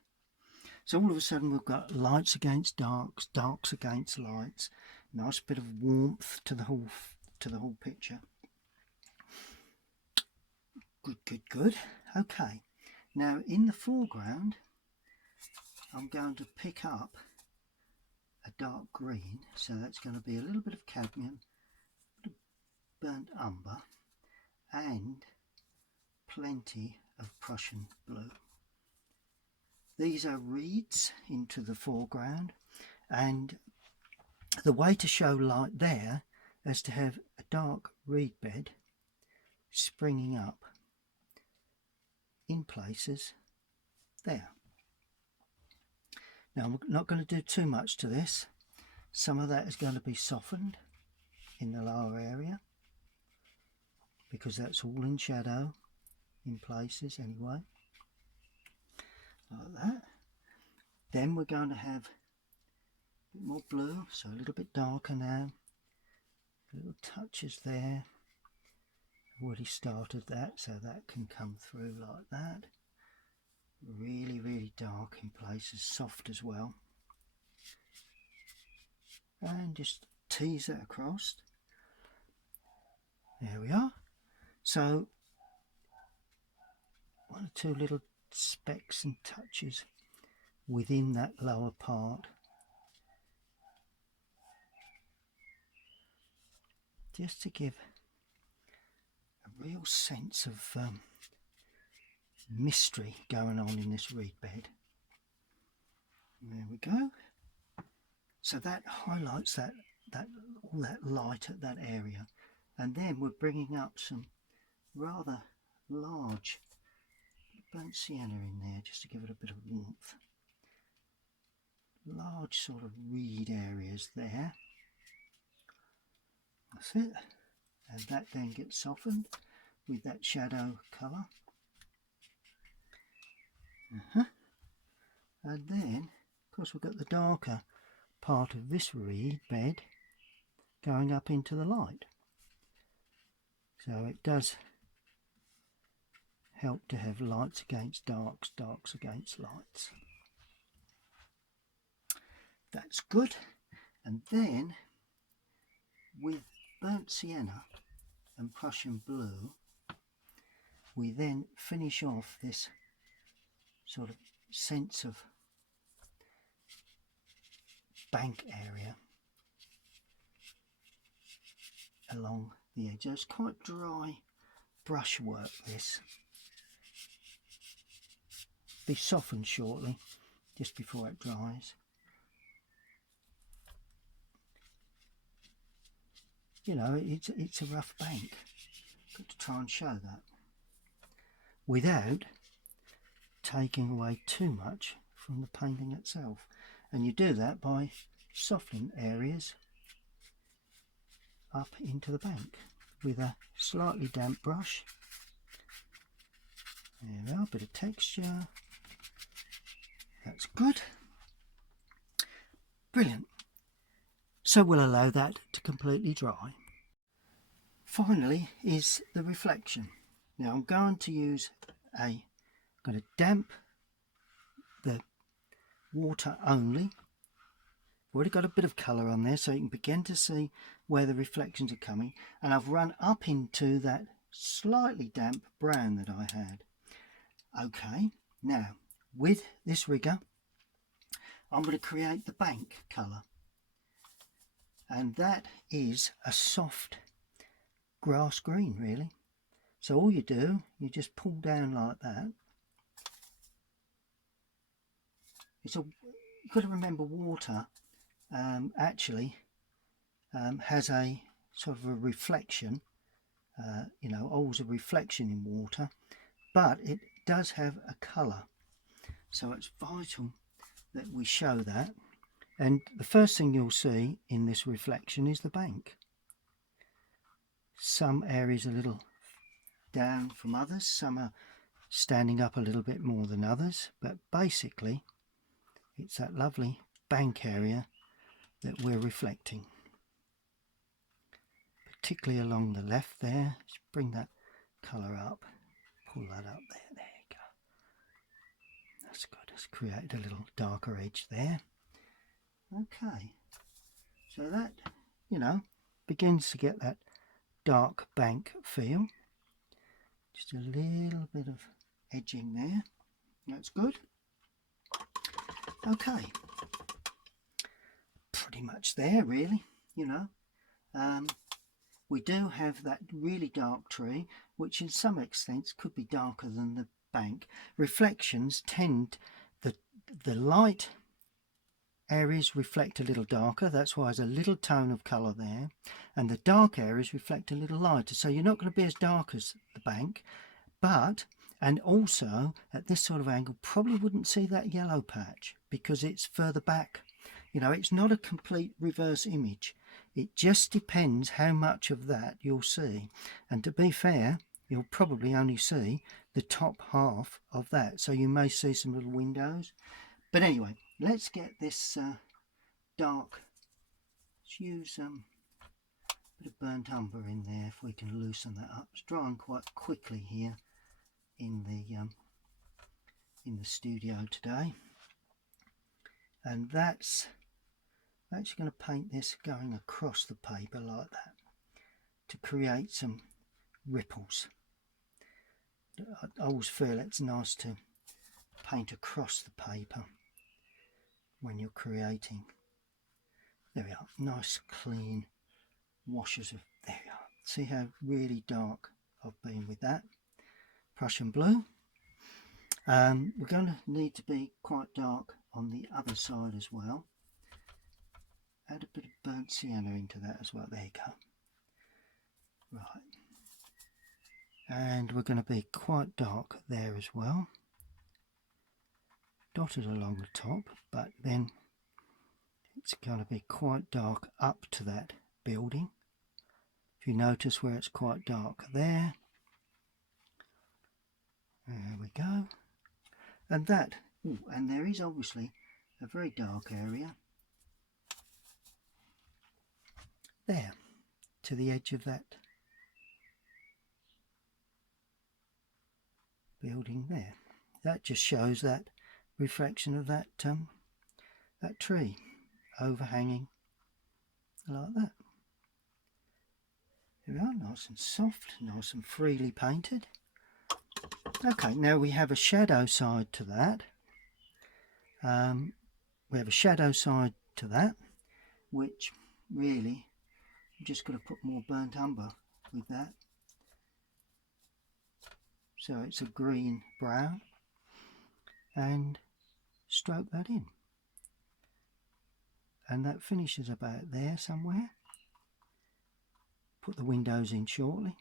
So all of a sudden we've got lights against darks, darks against lights, nice bit of warmth to the whole picture. Good, good, good. Okay, now in the foreground I'm going to pick up a dark green, so that's going to be a little bit of cadmium, a bit of burnt umber, and plenty of Prussian blue. These are reeds into the foreground, and the way to show light there is to have a dark reed bed springing up in places there. Now I'm not going to do too much to this. Some of that is going to be softened in the lower area, because that's all in shadow in places anyway, like that. Then we're going to have a bit more blue, so a little bit darker now, little touches there. I've already started that, so that can come through like that. Really, really dark in places, soft as well, and just tease that across. There we are. So one or two little specks and touches within that lower part, just to give a real sense of mystery going on in this reed bed. There we go. So that highlights that all that light at that area, and then we're bringing up some rather large burnt sienna in there just to give it a bit of warmth. Large sort of reed areas there. That's it. And that then gets softened with that shadow colour. And then, of course, we've got the darker part of this reed bed going up into the light. So it does help to have lights against darks, darks against lights. That's good. And then with burnt sienna and Prussian blue, we then finish off this sort of sense of bank area along the edge. It's quite dry brushwork, this. Be softened shortly, just before it dries. You know, it's a rough bank. Got to try and show that without taking away too much from the painting itself. And you do that by softening areas up into the bank with a slightly damp brush. There we are, a bit of texture. That's good. Brilliant. So we'll allow that to completely dry. Finally is the reflection. Now I'm going to damp the water only. Already got a bit of colour on there, so you can begin to see where the reflections are coming, and I've run up into that slightly damp brown that I had. Okay, now with this rigger I'm going to create the bank colour, and that is a soft grass green really. So all you do, you just pull down like that. You've got to remember water actually has a sort of a reflection, you know, always a reflection in water, but it does have a colour, so it's vital that we show that. And the first thing you'll see in this reflection is the bank. Some areas a little down from others, some are standing up a little bit more than others, but basically it's that lovely bank area that we're reflecting, particularly along the left there. Just bring that colour up, pull that up there, there you go. That's good. Let's create a little darker edge there. Okay, so that, you know, begins to get that dark bank feel. Just a little bit of edging there. That's good. Okay, pretty much there really, you know. We do have that really dark tree, which in some extents could be darker than the bank. Reflections tend, the light areas reflect a little darker, that's why there's a little tone of colour there, and the dark areas reflect a little lighter, so you're not going to be as dark as the bank, but, and also at this sort of angle, probably wouldn't see that yellow patch because it's further back. You know, it's not a complete reverse image. It just depends how much of that you'll see, and to be fair, you'll probably only see the top half of that, so you may see some little windows. But anyway, let's get this dark. Let's use a bit of burnt umber in there if we can loosen that up. It's drying quite quickly here in the studio today, and that's actually going to paint this going across the paper like that to create some ripples. I always feel it's nice to paint across the paper when you're creating. There we are, nice clean washes of, there we are. See how really dark I've been with that. Prussian blue. We're going to need to be quite dark on the other side as well. Add a bit of burnt sienna into that as well. There you go. Right. And we're going to be quite dark there as well. Dotted along the top, but then it's going to be quite dark up to that building. If you notice where it's quite dark there. There we go. And that, and there is obviously a very dark area there to the edge of that. building there. That just shows that reflection of that that tree overhanging like that. There we are, nice and soft, nice and freely painted. Okay, now we have a shadow side to that. Which really, I'm just going to put more burnt umber with that. So it's a green brown, and stroke that in. And that finishes about there somewhere. Put the windows in shortly.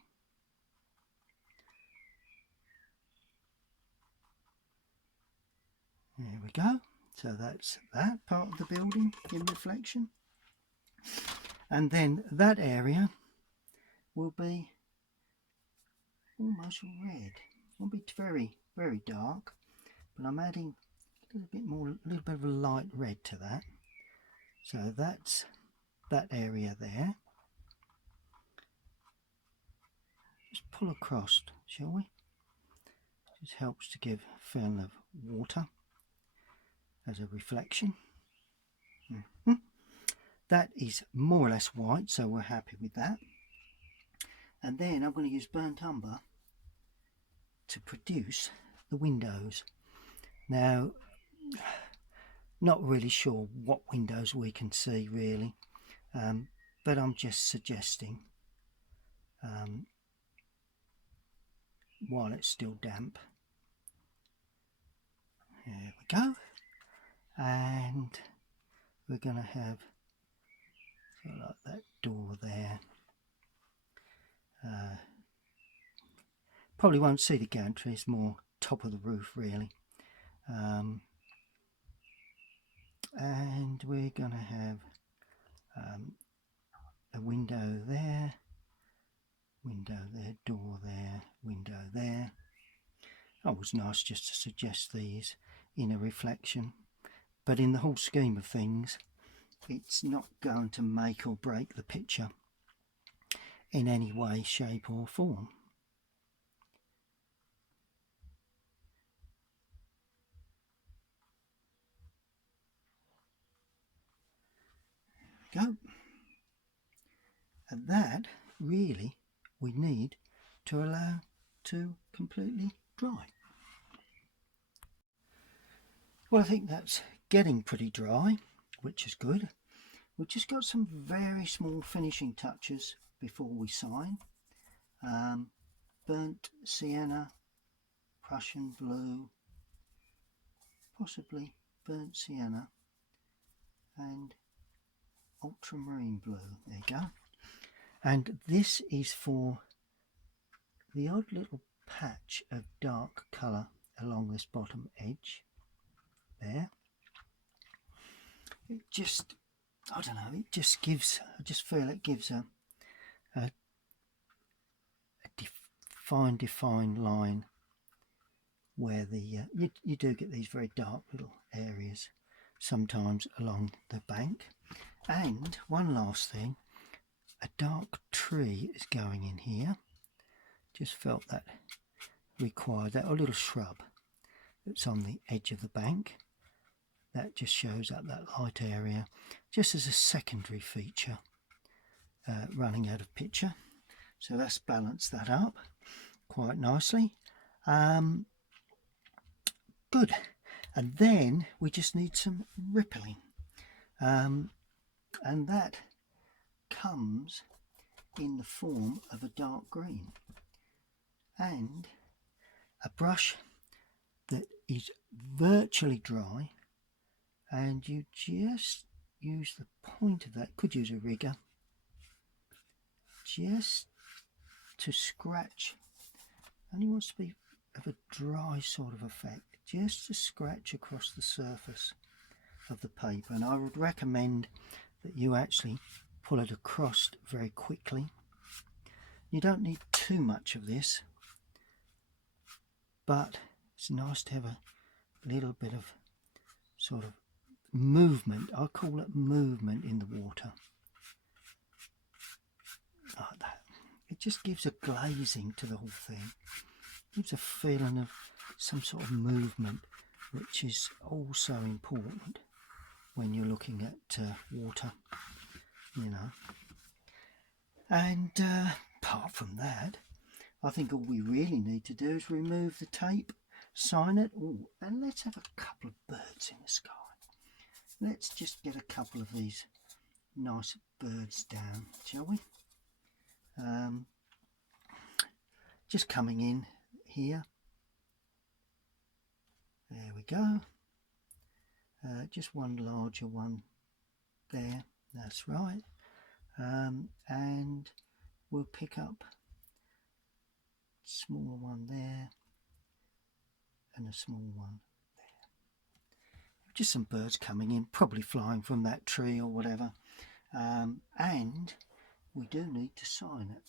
There we go. So that's that part of the building in reflection. And then that area will be almost red. It won't be very, very dark, but I'm adding a little bit of a light red to that. So that's that area there. Just pull across, shall we? Just helps to give a film of water as a reflection. That is more or less white, so we're happy with that. And then I'm going to use burnt umber to produce the windows. Now, not really sure what windows we can see really, but I'm just suggesting while it's still damp. There we go. And we're going to have like that door there. Probably won't see the gantry, it's more top of the roof really. And we're going to have a window there, door there, window there. Oh, it was nice just to suggest these in a reflection, but in the whole scheme of things it's not going to make or break the picture in any way, shape or form. There we go. And that really we need to allow to completely dry. Well, I think that's getting pretty dry, which is good. We've just got some very small finishing touches before we sign. Burnt sienna, Prussian blue, possibly burnt sienna, and ultramarine blue. There you go. And this is for the odd little patch of dark colour along this bottom edge there. It just, I don't know, it just gives, I just feel it gives a defined line where the you do get these very dark little areas sometimes along the bank. And one last thing, a dark tree is going in here. Just felt that required that, or a little shrub that's on the edge of the bank. That just shows up that light area just as a secondary feature running out of picture. So let's balance that up quite nicely. Good. And then we just need some rippling. And that comes in the form of a dark green. And a brush that is virtually dry, and you just use the point of that, could use a rigger, just to scratch. Only wants to be of a dry sort of effect, just to scratch across the surface of the paper. And I would recommend that you actually pull it across very quickly. You don't need too much of this, but it's nice to have a little bit of sort of movement. I call it movement in the water, like that. It just gives a glazing to the whole thing. gives a feeling of some sort of movement, which is also important when you're looking at water, you know. And apart from that, I think all we really need to do is remove the tape, sign it. Oh, and let's have a couple of birds in the sky. Let's just get a couple of these nice birds down, shall we? Just coming in here. There we go. Just one larger one there. That's right. And we'll pick up a smaller one there and a small one there. Just some birds coming in, probably flying from that tree or whatever. And we do need to sign it.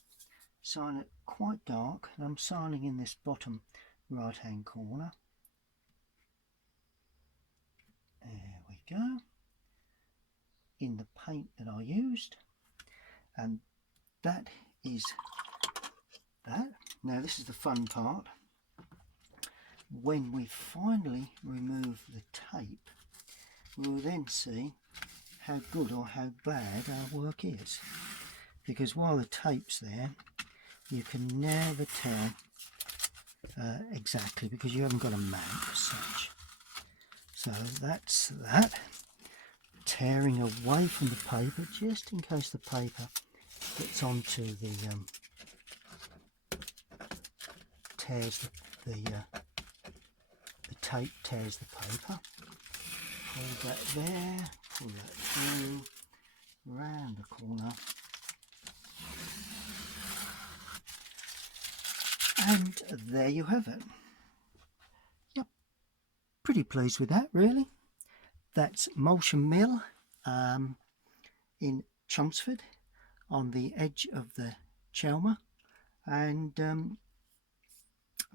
Sign it quite dark. I'm signing in this bottom right hand corner. There we go. In the paint that I used. And that is that. Now this is the fun part. When we finally remove the tape, we'll then see how good or how bad our work is. Because while the tape's there, you can never tell exactly, because you haven't got a map as such. So that's that. Tearing away from the paper, just in case the paper gets onto the the tape tears the paper. Pull that there, pull that through, round the corner, and there you have it. Yep, pretty pleased with that, really. That's Moulsham Mill in Chelmsford, on the edge of the Chelmer, and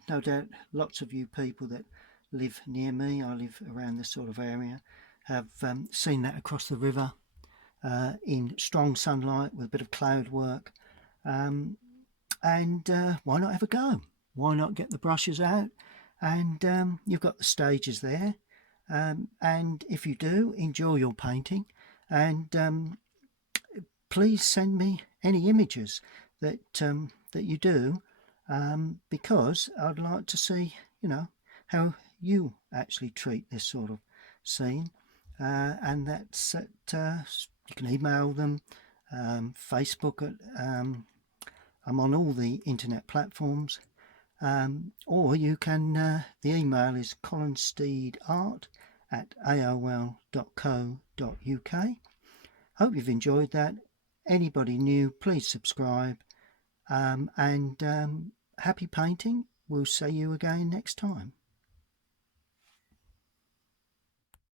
no doubt lots of you people that live near me, I live around this sort of area, have seen that across the river in strong sunlight with a bit of cloud work, and why not have a go? Why not get the brushes out? And you've got the stages there, and if you do, enjoy your painting, and please send me any images that that you do, because I'd like to see, you know, how you actually treat this sort of scene, and that's at, you can email them, Facebook, I'm on all the internet platforms, or you can, the email is colinsteedart@aol.co.uk. Hope you've enjoyed that. Anybody new, please subscribe, and happy painting. We'll see you again next time.